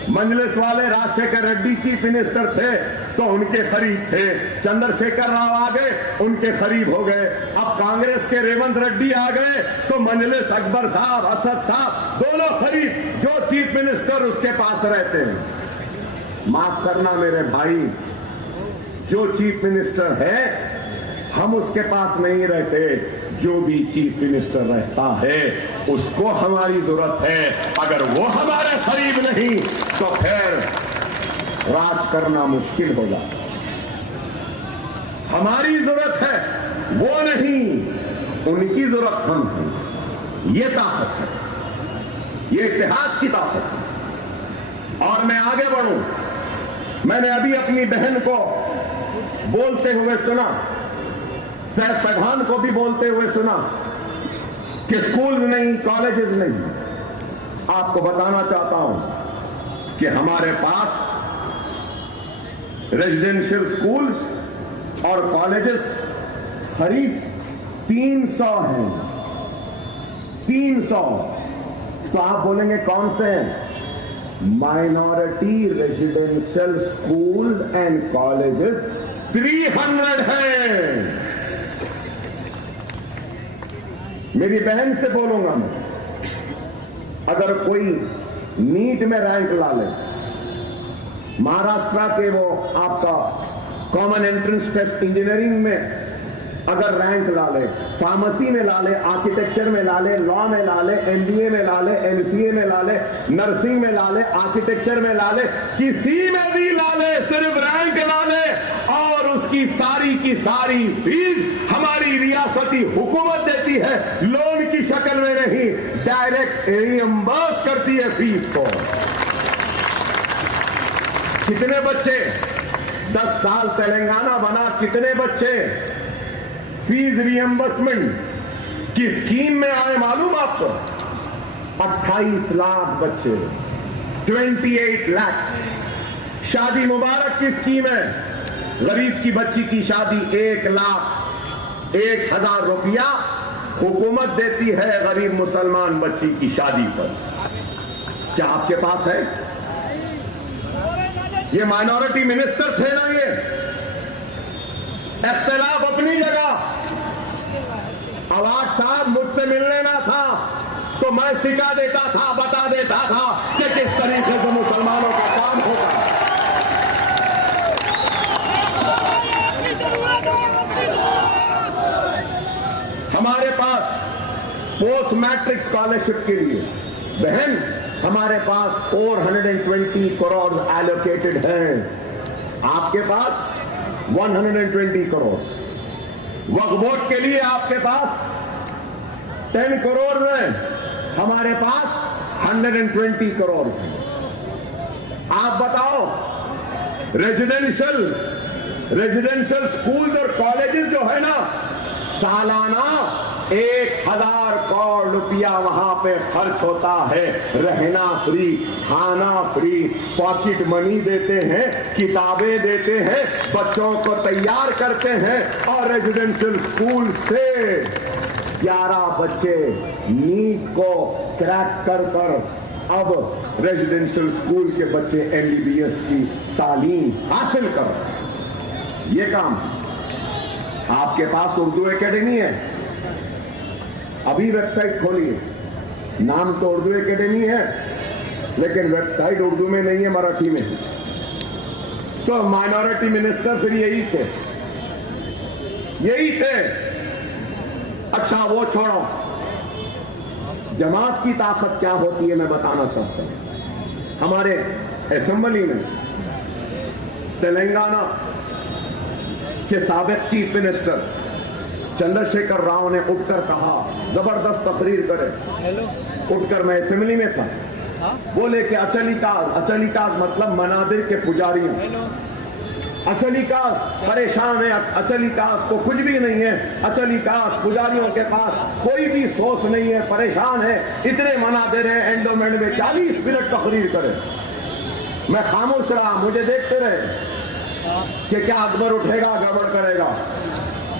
मजलिस वाले राजशेखर रेड्डी चीफ मिनिस्टर थे तो उनके करीब थे, चंद्रशेखर राव आ गए उनके करीब हो गए, अब कांग्रेस के रेवंत रेड्डी आ गए तो मजलिस अकबर साहब, असद साहब दोनों करीब, जो चीफ मिनिस्टर उसके पास रहते हैं। माफ करना मेरे भाई, जो चीफ मिनिस्टर है हम उसके पास नहीं रहते, जो भी चीफ मिनिस्टर रहता है उसको हमारी जरूरत है। अगर वो हमारे करीब नहीं तो फिर राज करना मुश्किल होगा। हमारी जरूरत है, वो नहीं, उनकी जरूरत हम हैं। ये ताकत है, ये इतिहास की ताकत है। और मैं आगे बढ़ूं, मैंने अभी अपनी बहन को बोलते हुए सुना, सैफ प्रधान को भी बोलते हुए सुना कि स्कूल नहीं, कॉलेजेस नहीं। आपको बताना चाहता हूं कि हमारे पास रेजिडेंशियल स्कूल्स और कॉलेजेस करीब 300 हैं। 300। तो आप बोलेंगे कौन से हैं? Minority residential schools and colleges 300 हैं। मेरी बहन से बोलूंगा मैं, अगर कोई नीट में रैंक ला ले, महाराष्ट्र के वो आपका कॉमन एंट्रेंस टेस्ट इंजीनियरिंग में अगर रैंक ला ले, फार्मेसी में ला ले, आर्किटेक्चर में ला ले, लॉ में ला ले, एमबीए में ला ले, एमसीए में ला ले, नर्सिंग में ला ले, आर्किटेक्चर में ला ले, किसी में भी ला ले, सिर्फ रैंक ला ले और उसकी सारी की सारी फीस हमारी रियासती हुकूमत देती है, लोन की शक्ल में नहीं, डायरेक्ट रियम्बर्स करती है फीस को। कितने बच्चे 10 साल तेलंगाना बना, कितने बच्चे फीस रियम्बर्समेंट की स्कीम में आए मालूम आपको? 28 लाख बच्चे, 28 लाख। शादी मुबारक की स्कीम है, गरीब की बच्ची की शादी 1,01,000 रुपया हुकूमत देती है गरीब मुसलमान बच्ची की शादी पर। क्या आपके पास है? ये माइनॉरिटी मिनिस्टर थे ना, ये इख्तिलाफ अपनी जगह। अवाज साहब मुझसे मिलने ना था तो मैं सिखा देता था, बता देता था कि किस तरीके से मुसलमानों का काम होगा। हमारे पास पोस्ट मैट्रिक स्कॉलरशिप के लिए बहन हमारे पास 420 करोड़ एलोकेटेड हैं, आपके पास 120 करोड़। वक्फ बोर्ड के लिए आपके पास 10 करोड़ है, हमारे पास 120 करोड़ है। आप बताओ, रेजिडेंशियल स्कूल और कॉलेजेस जो है ना, सालाना 1,000 करोड़ रुपया वहां पे खर्च होता है। रहना फ्री, खाना फ्री, पॉकेट मनी देते हैं, किताबें देते हैं, बच्चों को तैयार करते हैं और रेजिडेंशियल स्कूल से 11 बच्चे नीट को क्रैक कर अब रेजिडेंशियल स्कूल के बच्चे एमबीबीएस की तालीम हासिल कर। ये काम आपके पास उर्दू एकेडमी है, अभी वेबसाइट खोलिए, नाम तो उर्दू एकेडमी है लेकिन वेबसाइट उर्दू में नहीं है, मराठी में है। तो माइनॉरिटी मिनिस्टर फिर यही थे। अच्छा वो छोड़ो, जमात की ताकत क्या होती है मैं बताना चाहता हूं। हमारे असेंबली में तेलंगाना के साबिक चीफ मिनिस्टर चंद्रशेखर राव ने उठकर कहा, जबरदस्त तकरीर करे, उठकर मैं असेंबली में था, बोले कि अचलिकाज मतलब मनादिर के पुजारी हैं। अचलिकाज परेशान है, अचलिकाज को कुछ भी नहीं है, अचलिकाज पुजारियों के पास कोई भी सोच नहीं है, परेशान है, इतने मनादिर हैं, एंडोमेंट में 40 मिनट तकरीर करे। मैं खामोश रहा, मुझे देखते रहे कि क्या अकबर उठेगा गड़बड़ करेगा।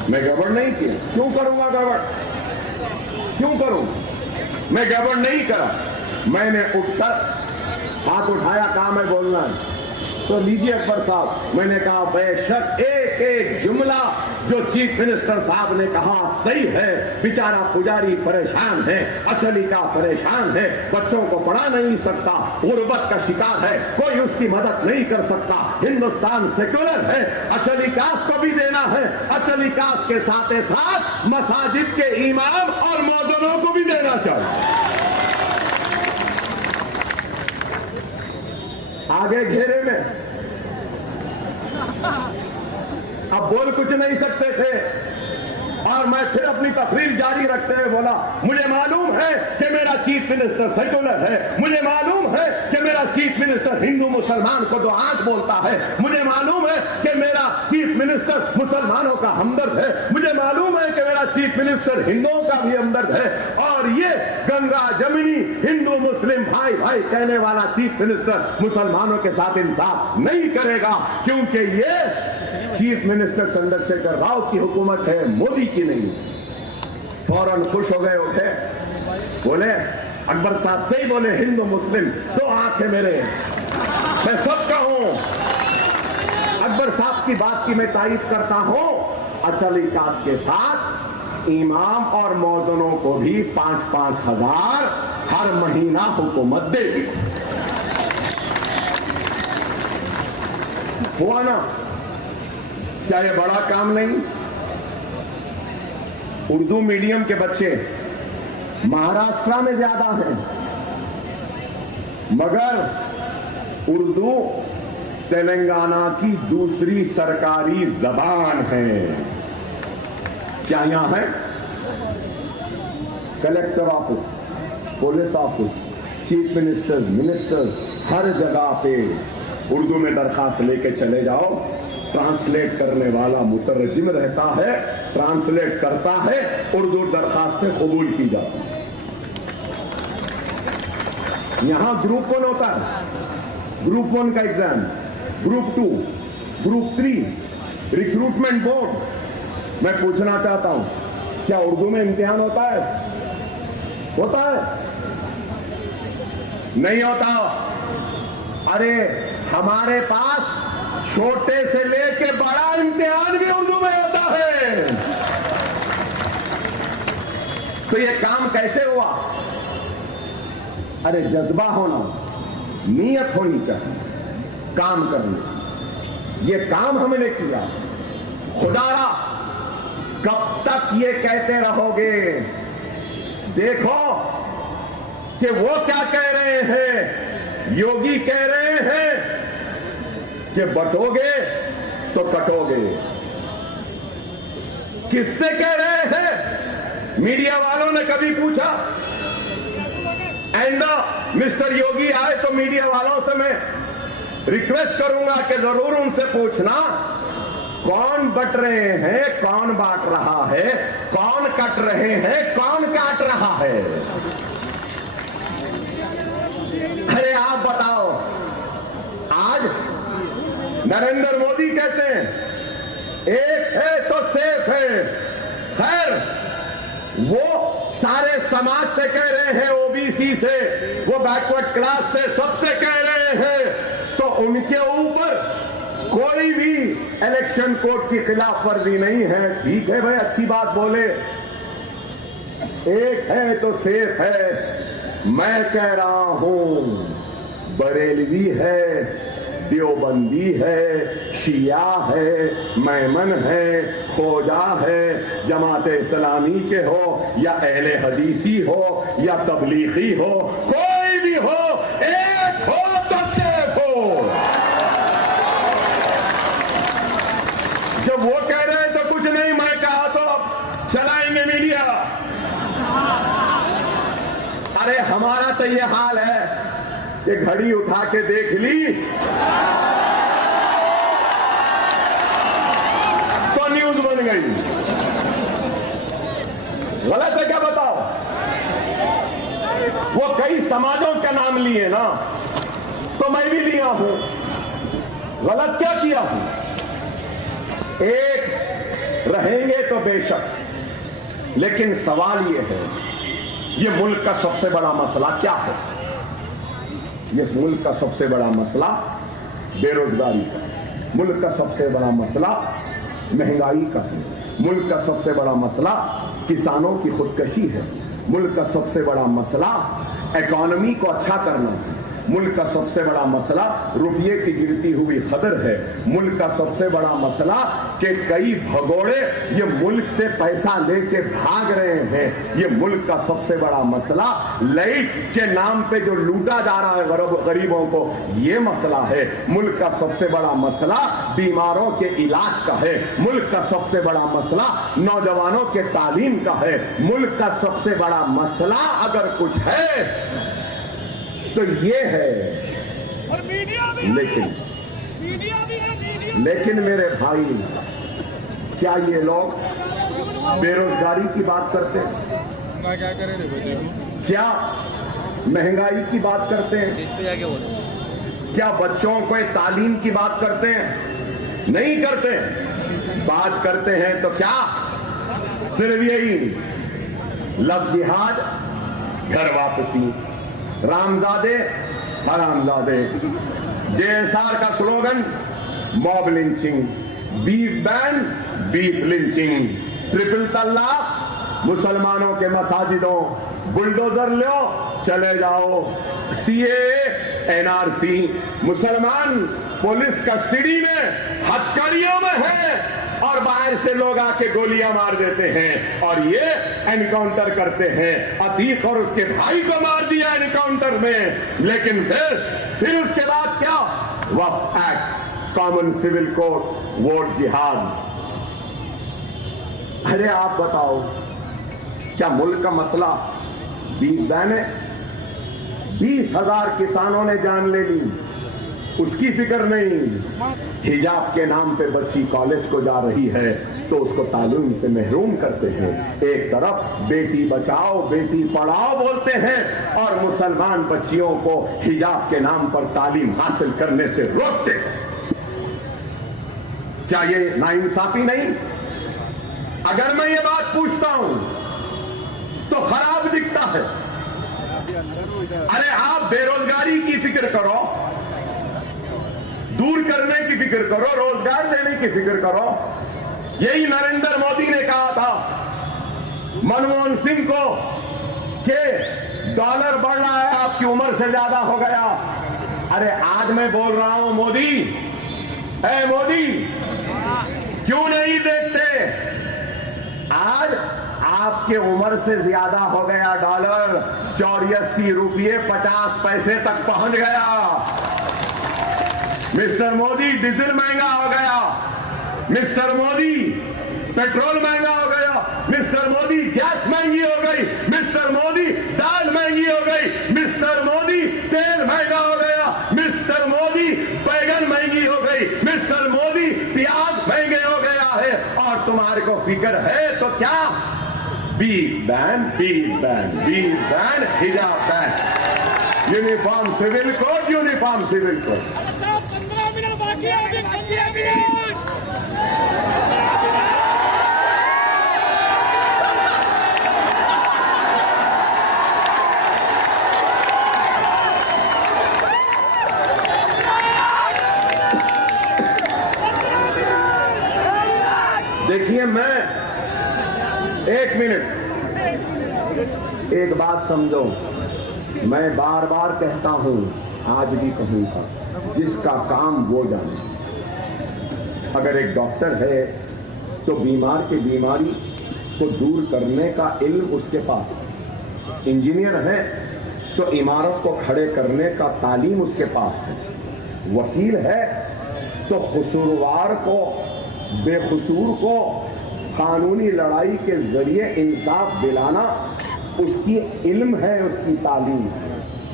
मैं गड़बड़ नहीं किया, क्यों करूंगा गड़बड़, क्यों करूं? मैं गड़बड़ नहीं करा। मैंने उठकर हाथ उठाया, कहा मैं बोलना है तो लीजिए अकबर साहब। मैंने कहा बेशक एक एक जुमला जो चीफ मिनिस्टर साहब ने कहा सही है, बेचारा पुजारी परेशान है, अचलिका परेशान है, बच्चों को पढ़ा नहीं सकता, गुर्बत का शिकार है, कोई उसकी मदद नहीं कर सकता, हिंदुस्तान सेक्युलर है, अचलिकास को भी देना है, अचलिकास के साथ साथ मसाजिद के इमाम और मौजूदों को भी देना चाहिए। आगे घेरे में अब बोल कुछ नहीं सकते थे और मैं फिर अपनी तकरीर जारी रखते हुए बोला, मुझे मालूम है कि मेरा चीफ मिनिस्टर सेक्युलर है, मुझे मालूम है कि मेरा चीफ मिनिस्टर हिंदू मुसलमान को दो आंख बोलता है, मुझे मालूम है कि मेरा चीफ मिनिस्टर मुसलमानों का हमदर्द है, मुझे मालूम है कि मेरा चीफ मिनिस्टर हिंदुओं का भी हमदर्द है। और ये गंगा जमुनी हिंदू मुस्लिम भाई भाई कहने वाला चीफ मिनिस्टर मुसलमानों के साथ इंसाफ नहीं करेगा, क्योंकि ये चीफ मिनिस्टर चंद्रशेखर राव की हुकूमत है, मोदी की नहीं। फौरन खुश हो गए, उठे, बोले अकबर साहब से ही बोले, हिंदू मुस्लिम दो आंखें मेरे, मैं सबका हूं। अकबर साहब की बात की मैं तारीफ करता हूं। अचलिकास के साथ इमाम और मौजनों को भी 5-5 हजार हर महीना हुकूमत देगी। हुआ ना? क्या ये बड़ा काम नहीं? उर्दू मीडियम के बच्चे महाराष्ट्र में ज्यादा हैं, मगर उर्दू तेलंगाना की दूसरी सरकारी जबान है। क्या यहां है? Collector office, police office, chief minister, हर जगह पे उर्दू में दरखास्त लेके चले जाओ, ट्रांसलेट करने वाला मुतरजिम रहता है, ट्रांसलेट करता है, उर्दू दरखास्तें कबूल की जाती हैं। यहां ग्रुप 1 होता है, ग्रुप 1 का exam, group 2, group 3, recruitment board. मैं पूछना चाहता हूं, क्या उर्दू में इम्तिहान होता है? होता है? नहीं होता। अरे हमारे पास छोटे से लेके बड़ा इम्तिहान भी उर्दू में होता है। तो ये काम कैसे हुआ? अरे जज्बा होना, नीयत होनी चाहिए काम करने। ये काम हमने किया। खुदारा कब तक ये कहते रहोगे? देखो कि वो क्या कह रहे हैं। योगी कह रहे हैं कि बटोगे तो कटोगे। किससे कह रहे हैं? मीडिया वालों ने कभी पूछा? एंड मिस्टर योगी आए तो मीडिया वालों से मैं रिक्वेस्ट करूंगा कि जरूर उनसे पूछना, कौन बट रहे हैं, कौन बांट रहा है, कौन कट रहे हैं, कौन काट रहा है। अरे आप बताओ। आज नरेंद्र मोदी कहते हैं एक है तो सेफ है। खैर वो सारे समाज से कह रहे हैं, ओबीसी से, वो बैकवर्ड क्लास से, सबसे कह रहे हैं, तो उनके ऊपर कोई भी इलेक्शन कोड की खिलाफ वर्जी नहीं है। ठीक है भाई, अच्छी बात बोले, एक है तो सेफ है। मैं कह रहा हूं बरेलवी है, देवबंदी है, शिया है, मैमन है, खोजा है, जमाते इस्लामी के हो या अहले हदीसी हो या तबलीगी हो, कोई भी हो, एक हो तो सेफ हो। जब वो कह रहे हैं तो कुछ नहीं, मैं कहा तो चलाएंगे मीडिया। अरे हमारा तो ये हाल है कि घड़ी उठा के देख ली तो न्यूज बन गई। गलत है क्या बताओ? वो कई समाजों का नाम लिए ना, तो मैं भी लिया हूं। गलत क्या किया हूं? एक रहेंगे तो बेशक, लेकिन सवाल ये है, ये मुल्क का सबसे बड़ा मसला क्या है? ये मुल्क का सबसे बड़ा मसला बेरोजगारी का, मुल्क का सबसे बड़ा मसला महंगाई का है, मुल्क का सबसे बड़ा मसला किसानों की खुदकशी है, मुल्क का सबसे बड़ा मसला इकोनॉमी को अच्छा करना है, मुल्क का सबसे बड़ा मसला रुपये की गिरती हुई कदर है, मुल्क का सबसे बड़ा मसला कि कई भगोड़े ये मुल्क से पैसा लेके भाग रहे हैं, ये मुल्क का सबसे बड़ा मसला लाइट के नाम पे जो लूटा जा रहा है गरीबों को, ये मसला है। मुल्क का सबसे बड़ा मसला बीमारों के इलाज का है, मुल्क का सबसे बड़ा मसला नौजवानों के तालीम का है, मुल्क का सबसे बड़ा मसला अगर कुछ है तो ये है। और मीडिया भी लेकिन मेरे भाई, क्या ये लोग बेरोजगारी की बात करते हैं? क्या करें रे बेटे? क्या महंगाई की बात करते हैं? क्या बच्चों को तालीम की बात करते हैं? नहीं करते। बात करते हैं तो क्या सिर्फ यही लव जिहाद, घर वापसी, रामजादे हरामजादे, जेएसआर का slogan mob lynching, beef ban beef lynching, triple तलाक, मुसलमानों के मसाजिदों बुलडोजर लो चले जाओ, सीएए एनआरसी, मुसलमान पुलिस कस्टडी में, हथकड़ियों में है और बाहर से लोग आके गोलियां मार देते हैं और ये एनकाउंटर करते हैं। अतीक और उसके भाई को मार दिया एनकाउंटर में, लेकिन फिर उसके बाद क्या? Waqf act, common civil code, vote जिहाद। अरे आप बताओ, क्या मुल्क का मसला 20,000 किसानों ने जान ले ली, उसकी फिक्र नहीं। हिजाब के नाम पे बच्ची कॉलेज को जा रही है तो उसको तालीम से महरूम करते हैं। एक तरफ बेटी बचाओ बेटी पढ़ाओ बोलते हैं और मुसलमान बच्चियों को हिजाब के नाम पर तालीम हासिल करने से रोकते हैं। क्या ये नाइंसाफी नहीं? अगर मैं ये बात पूछता हूं तो खराब दिखता है। अरे आप बेरोजगारी की फिक्र करो, दूर करने की फिक्र करो, रोजगार देने की फिक्र करो। यही नरेंद्र मोदी ने कहा था मनमोहन सिंह को कि डॉलर बढ़ रहा है, आपकी उम्र से ज्यादा हो गया। अरे आज मैं बोल रहा हूं मोदी, ऐ मोदी, क्यों नहीं देखते? आज आपके उम्र से ज्यादा हो गया डॉलर, 84 रुपये 50 पैसे तक पहुंच गया। मिस्टर मोदी, डीजल महंगा हो गया। मिस्टर मोदी, पेट्रोल महंगा हो गया। मिस्टर मोदी, गैस महंगी हो गई। मिस्टर मोदी, दाल महंगी हो गई। मिस्टर मोदी, तेल महंगा हो गया। मिस्टर मोदी, बैगन महंगी हो गई। मिस्टर मोदी, प्याज महंगे हो गया है। और तुम्हारे को फिक्र है तो क्या? Beef ban, beef ban, beef ban, हिजाब ban, uniform civil code, uniform civil code. 15 minute बाकी है, अभी 15 मिनट। देखिए, मैं एक मिनट, एक बात समझो, मैं बार बार कहता हूं, आज भी कहूंगा, जिसका काम वो जाने। अगर एक डॉक्टर है तो बीमार की बीमारी को दूर करने का इल्म उसके पास। इंजीनियर है तो इमारत को खड़े करने का तालीम उसके पास है। वकील है तो कसूरवार को, बेकसूर को कानूनी लड़ाई के जरिए इंसाफ दिलाना उसकी इल्म है, उसकी तालीम है।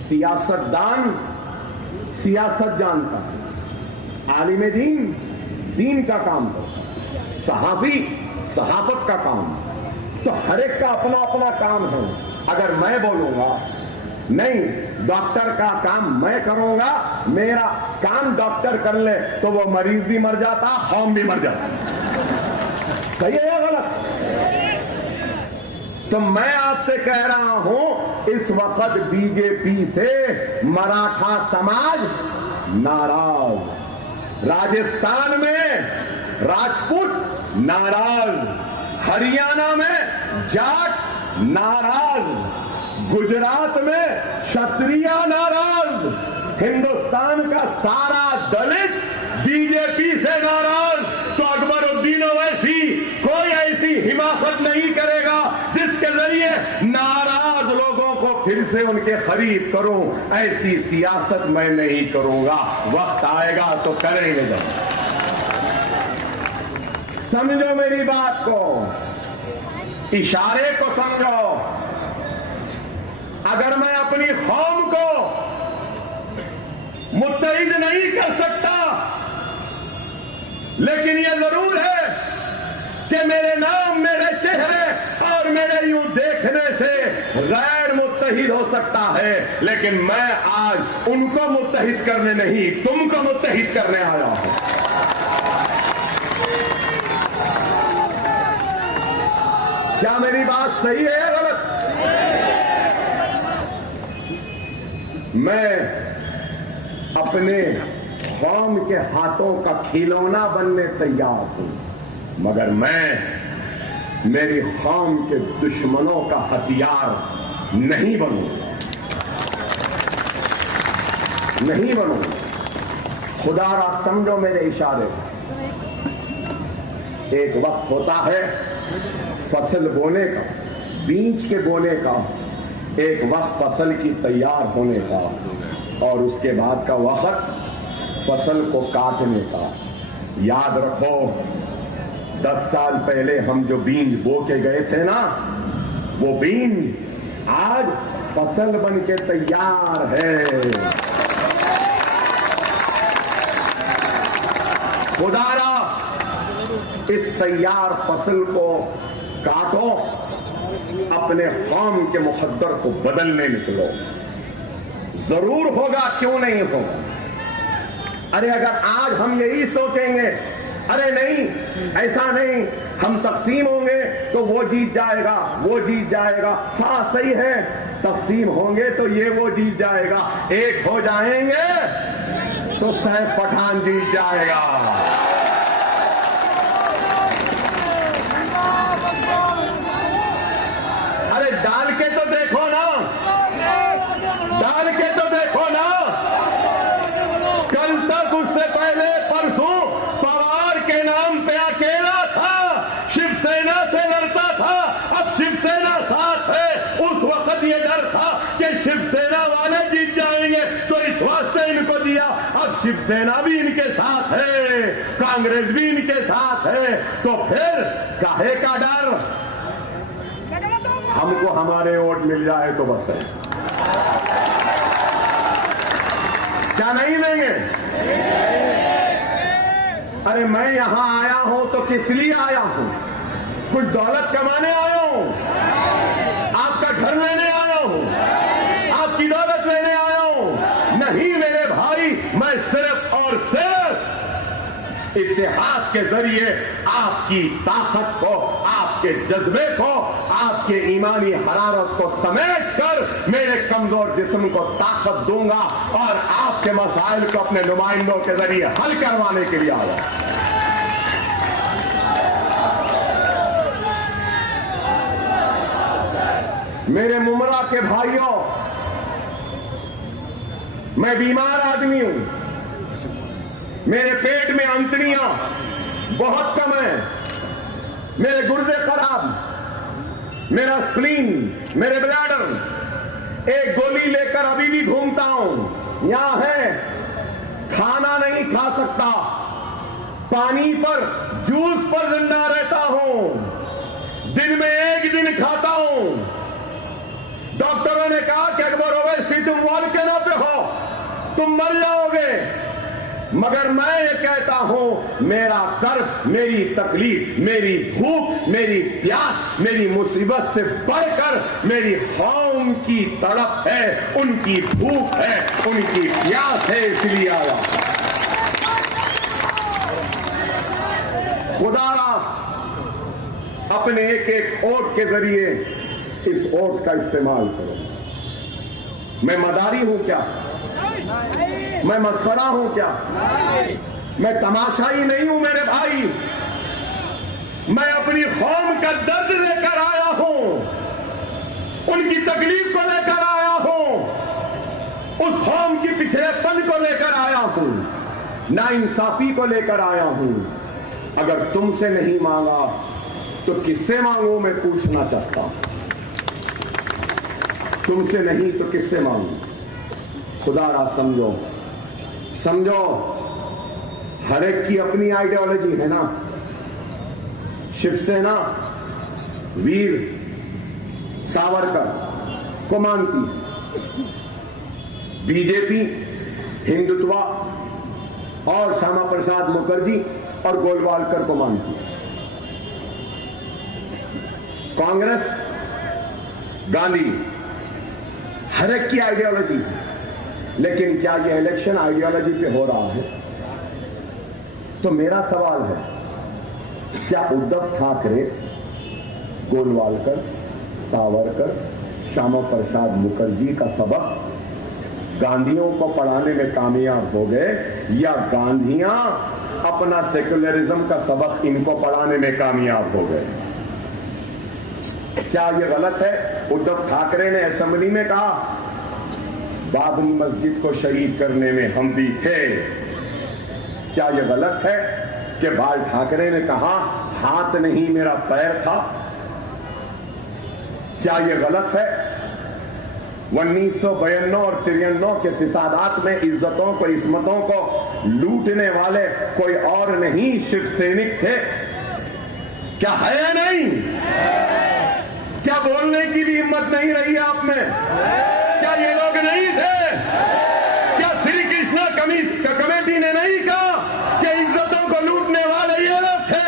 सियासतदान सियासत जानता है, आलिम दीन दीन का काम करता, सहाबी सहाबत का काम। तो हर एक का अपना अपना काम है। अगर मैं बोलूंगा नहीं, डॉक्टर का काम मैं करूंगा, मेरा काम डॉक्टर कर ले, तो वो मरीज भी मर जाता, हम भी मर जाता। सही है या गलत? तो मैं आपसे कह रहा हूं, इस वक्त बीजेपी से मराठा समाज नाराज, राजस्थान में राजपूत नाराज, हरियाणा में जाट नाराज, गुजरात में क्षत्रिय नाराज, हिंदुस्तान का सारा दलित बीजेपी से नाराज। तो अकबरुद्दीन ओवैसी कोई ऐसी हिमाकत नहीं करेगा जिसके जरिए नाराज लोगों को फिर से उनके करीब करूं। ऐसी सियासत मैं नहीं करूंगा। वक्त आएगा तो करेंगे। जब समझो मेरी बात को, इशारे को समझो। अगर मैं अपनी कौम को मुत्तहिद नहीं कर सकता, लेकिन यह जरूर है कि मेरे नाम, मेरे चेहरे और मेरे यूं देखने से गैर मुत्तहिद हो सकता है। लेकिन मैं आज उनको मुत्तहिद करने नहीं, तुमको मुत्तहिद करने आया हूं। क्या मेरी बात सही है या गलत? मैं अपने कौम के हाथों का खिलौना बनने तैयार हूं, मगर मैं मेरी कौम के दुश्मनों का हथियार नहीं बनूंगा। नहीं बनूंगा। खुदारा समझो मेरे इशारे। एक वक्त होता है फसल बोने का, बीज के बोने का, एक वक्त फसल की तैयार होने का, और उसके बाद का वक्त फसल को काटने का। याद रखो, 10 साल पहले हम जो बीज बो के गए थे ना, वो बीज आज फसल बन के तैयार है। खुदारा इस तैयार फसल को काटो, अपने कौम के मुकद्दर को बदलने निकलो। जरूर होगा, क्यों नहीं होगा। अरे अगर आज हम यही सोचेंगे, अरे नहीं ऐसा नहीं, हम तकसीम होंगे तो वो जीत जाएगा, वो जीत जाएगा। हाँ सही है, तकसीम होंगे तो ये वो जीत जाएगा। एक हो जाएंगे तो सैफ पठान जीत जाएगा। अरे डाल के तो देखो ना, डाल के तो देखो ना। कल तक उससे पहले परसों पवार के नाम पे अकेला था, शिवसेना से लड़ता था। अब शिवसेना साथ है। उस वक्त ये डर था कि शिवसेना वाले जीत जाएंगे, तो इस वास्ते इनको दिया। अब शिवसेना भी इनके साथ है, कांग्रेस भी इनके साथ है, तो फिर काहे का डर। हमको हमारे वोट मिल जाए तो बस है। क्या नहीं लेंगे? अरे मैं यहां आया हूं तो किस लिए आया हूं? कुछ दौलत कमाने आया हूं, आपका घर लेने आया हूं, आपकी दौलत लेने आया हूं? नहीं मेरे भाई, मैं सिर्फ और सिर्फ इतिहास के जरिए आपकी ताकत को, आपके जज्बे को, आपके ईमानी हरारत को समेट कर मेरे कमजोर जिस्म को ताकत दूंगा और आपके मसाइल को अपने नुमाइंदों के जरिए हल करवाने के लिए आया। मेरे मुमरा के भाइयों, मैं बीमार आदमी हूं, मेरे पेट में अंतड़ियां बहुत कम है, मेरे गुर्दे खराब, मेरा स्प्लीन, मेरे ब्लैडर, एक गोली लेकर अभी भी घूमता हूं। यहां है, खाना नहीं खा सकता, पानी पर, जूस पर जिंदा रहता हूं, दिन में एक दिन खाता हूं। डॉक्टरों ने कहा कि अकबर ओवैसी तुम वॉल्केनो पे हो, तुम मर जाओगे। मगर मैं ये कहता हूं, मेरा कर्ब, मेरी तकलीफ, मेरी भूख, मेरी प्यास, मेरी मुसीबत से बढ़कर मेरी कौम की तड़प है, उनकी भूख है, उनकी प्यास है, इसलिए आया। खुदारा अपने एक एक वोट के जरिए इस वोट का इस्तेमाल करो। मैं मदारी हूं क्या? मैं मस्करा हूं क्या? मैं तमाशाई नहीं हूं मेरे भाई। मैं अपनी कौम का दर्द लेकर आया हूं, उनकी तकलीफ को लेकर आया हूं, उस कौम की पिछड़ेपन को लेकर आया हूं, नाइंसाफी को लेकर आया हूं। अगर तुमसे नहीं मांगा तो किससे मांगू? मैं पूछना चाहता हूं। तुमसे नहीं तो किससे मांगू? खुदारा समझो, समझो, हर एक की अपनी आइडियोलॉजी है ना। शिवसेना वीर सावरकर को मानती, बीजेपी हिंदुत्व और श्यामा प्रसाद मुखर्जी और गोलवालकर को मानती, कांग्रेस गांधी, हर एक की आइडियोलॉजी। लेकिन क्या ये इलेक्शन आइडियोलॉजी पे हो रहा है? तो मेरा सवाल है, क्या उद्धव ठाकरे, गोलवालकर, सावरकर, श्यामा प्रसाद मुखर्जी का सबक गांधियों को पढ़ाने में कामयाब हो गए, या गांधियां अपना सेक्युलरिज्म का सबक इनको पढ़ाने में कामयाब हो गए? क्या ये गलत है? उद्धव ठाकरे ने असेंबली में कहा बाबरी मस्जिद को शहीद करने में हम भी थे। क्या यह गलत है कि बाल ठाकरे ने कहा हाथ नहीं मेरा पैर था? क्या यह गलत है? 1992 और 93 के फिसादात में इज्जतों को इस्मतों को लूटने वाले कोई और नहीं शिव सैनिक थे? क्या है या नहीं? क्या बोलने की भी हिम्मत नहीं रही आप में? क्या ये लोग नहीं थे? क्या श्री कृष्णा कमेटी ने नहीं कहा कि इज्जतों को लूटने वाले ये लोग थे,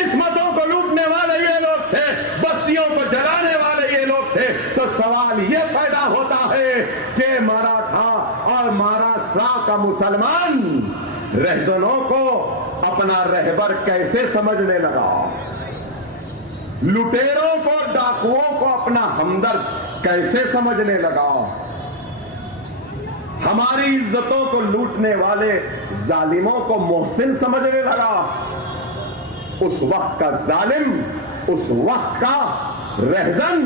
इस्मतों को लूटने वाले ये लोग थे, बस्तियों को जलाने वाले ये लोग थे? तो सवाल ये पैदा होता है कि मराठा और महाराष्ट्र का मुसलमान रहजनों को अपना रहबर कैसे समझने लगा, लुटेरों को डाकुओं को अपना हमदर्द कैसे समझने लगा, हमारी इज्जतों को लूटने वाले जालिमों को मोहसिन समझने लगा। उस वक्त का जालिम, उस वक्त का रहजन,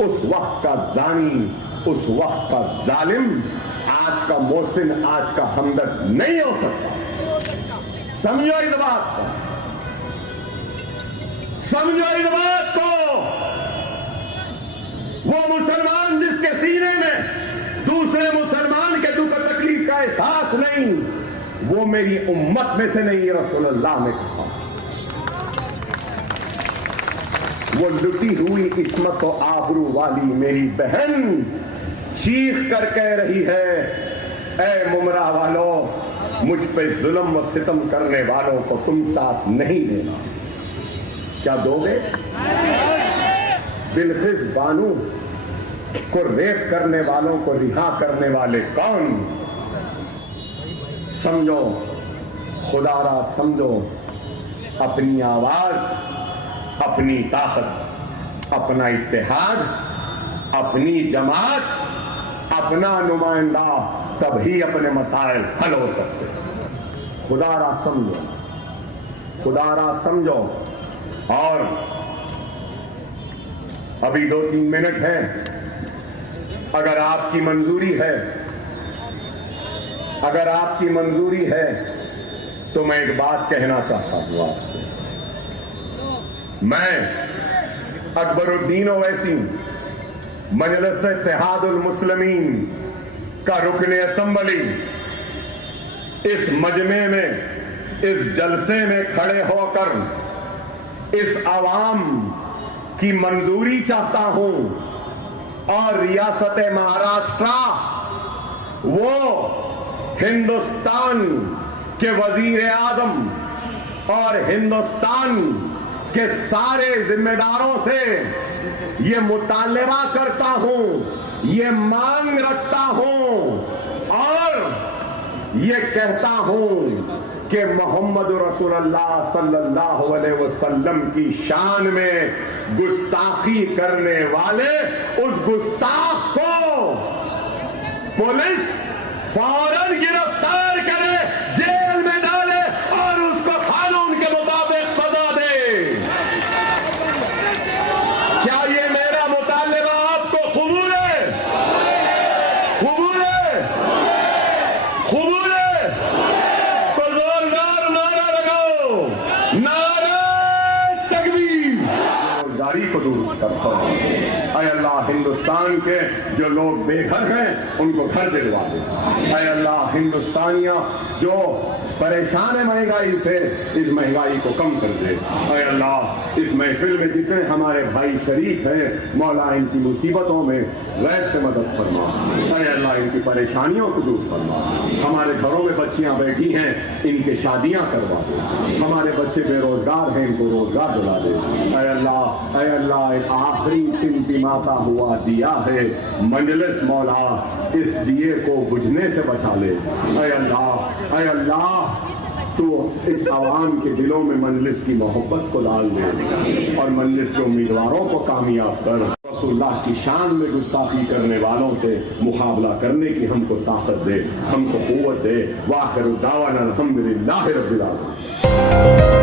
उस वक्त का जानी, उस वक्त का जालिम आज का मोहसिन, आज का हमदर्द नहीं हो सकता। समझो इस बात को, समझो इस बात को। वो मुसलमान जिसके सीने में दूसरे मुसलमान के दुख तकलीफ का एहसास नहीं, वो मेरी उम्मत में से नहीं, रसूलुल्लाह ने कहा। वो लुटी हुई इस्मत और आबरू वाली मेरी बहन चीख कर कह रही है, ऐ मुमरा वालों, मुझ पे जुल्म व सितम करने वालों को तुम साथ नहीं देना। क्या दोगे? बिलखिस बानू को रेप करने वालों को रिहा करने वाले कौन? समझो, खुदारा समझो, अपनी आवाज, अपनी ताकत, अपना इत्तेहाद, अपनी जमात, अपना नुमाइंदा, तभी अपने मसाइल हल हो सकते। खुदारा समझो, खुदारा समझो। और अभी 2-3 मिनट हैं, अगर आपकी मंजूरी है, अगर आपकी मंजूरी है तो मैं एक बात कहना चाहता हूं आपसे। मैं अकबरुद्दीन ओवैसी, मजलिस इत्तेहादुल मुस्लिमीन का रुकने असेंबली, इस मजमे में, इस जलसे में खड़े होकर इस आवाम की मंजूरी चाहता हूं और रियासत महाराष्ट्र वो हिंदुस्तान के वजीर आजम और हिंदुस्तान के सारे जिम्मेदारों से ये मुतालबा करता हूं, ये मांग रखता हूं और ये कहता हूं कि मोहम्मद रसूलुल्लाह सल्लल्लाहु अलैहि वसल्लम की शान में गुस्ताखी करने वाले उस गुस्ताख को पुलिस फौरन गिरफ्तार करे, जेल में डाले और उसको कानून के मुताबिक सजा दे। क्या ये मेरा मुतालबा आपको कबूल है? कबूल है? कबूल है? तो जोरदार नारा लगाओ, नारा तकबीर। बेरोजगारी को दूर करता हूं। ऐ अल्लाह, हिंदुस्तान के जो लोग बेघर हैं उनको घर दिलवा दे। ऐ अल्लाह, हिंदुस्तानियां जो परेशान है महंगाई से, इस महंगाई को कम कर दे। ऐ अल्लाह, इस महफिल में जितने हमारे भाई शरीक हैं, मौला इनकी मुसीबतों में गैर से मदद फरमा। ऐ अल्लाह, इनकी परेशानियों को दूर फरमा। हमारे घरों में बच्चियां बैठी हैं, इनके शादियां करवा दे। हमारे बच्चे बेरोजगार हैं, इनको रोजगार दिला दे। ऐ अल्लाह, ऐ अल्लाह, एक आखिरी टिमटिमाता हुआ दिया है, मजलिस मौला इस दिए को बुझने से बचा ले। ऐ अल्लाह, ऐ अल्लाह, तो इस आवाम के दिलों में मजलिस की मोहब्बत को डाल दे और मजलिस के उम्मीदवारों को कामयाब कर रसूलुल्लाह की शान में गुस्ताखी करने वालों से मुकाबला करने की हमको ताकत दे, हमको कुव्वत दे। वाखिर दावाना अल्हम्दुलिल्लाहि रब्बिल आलमीन।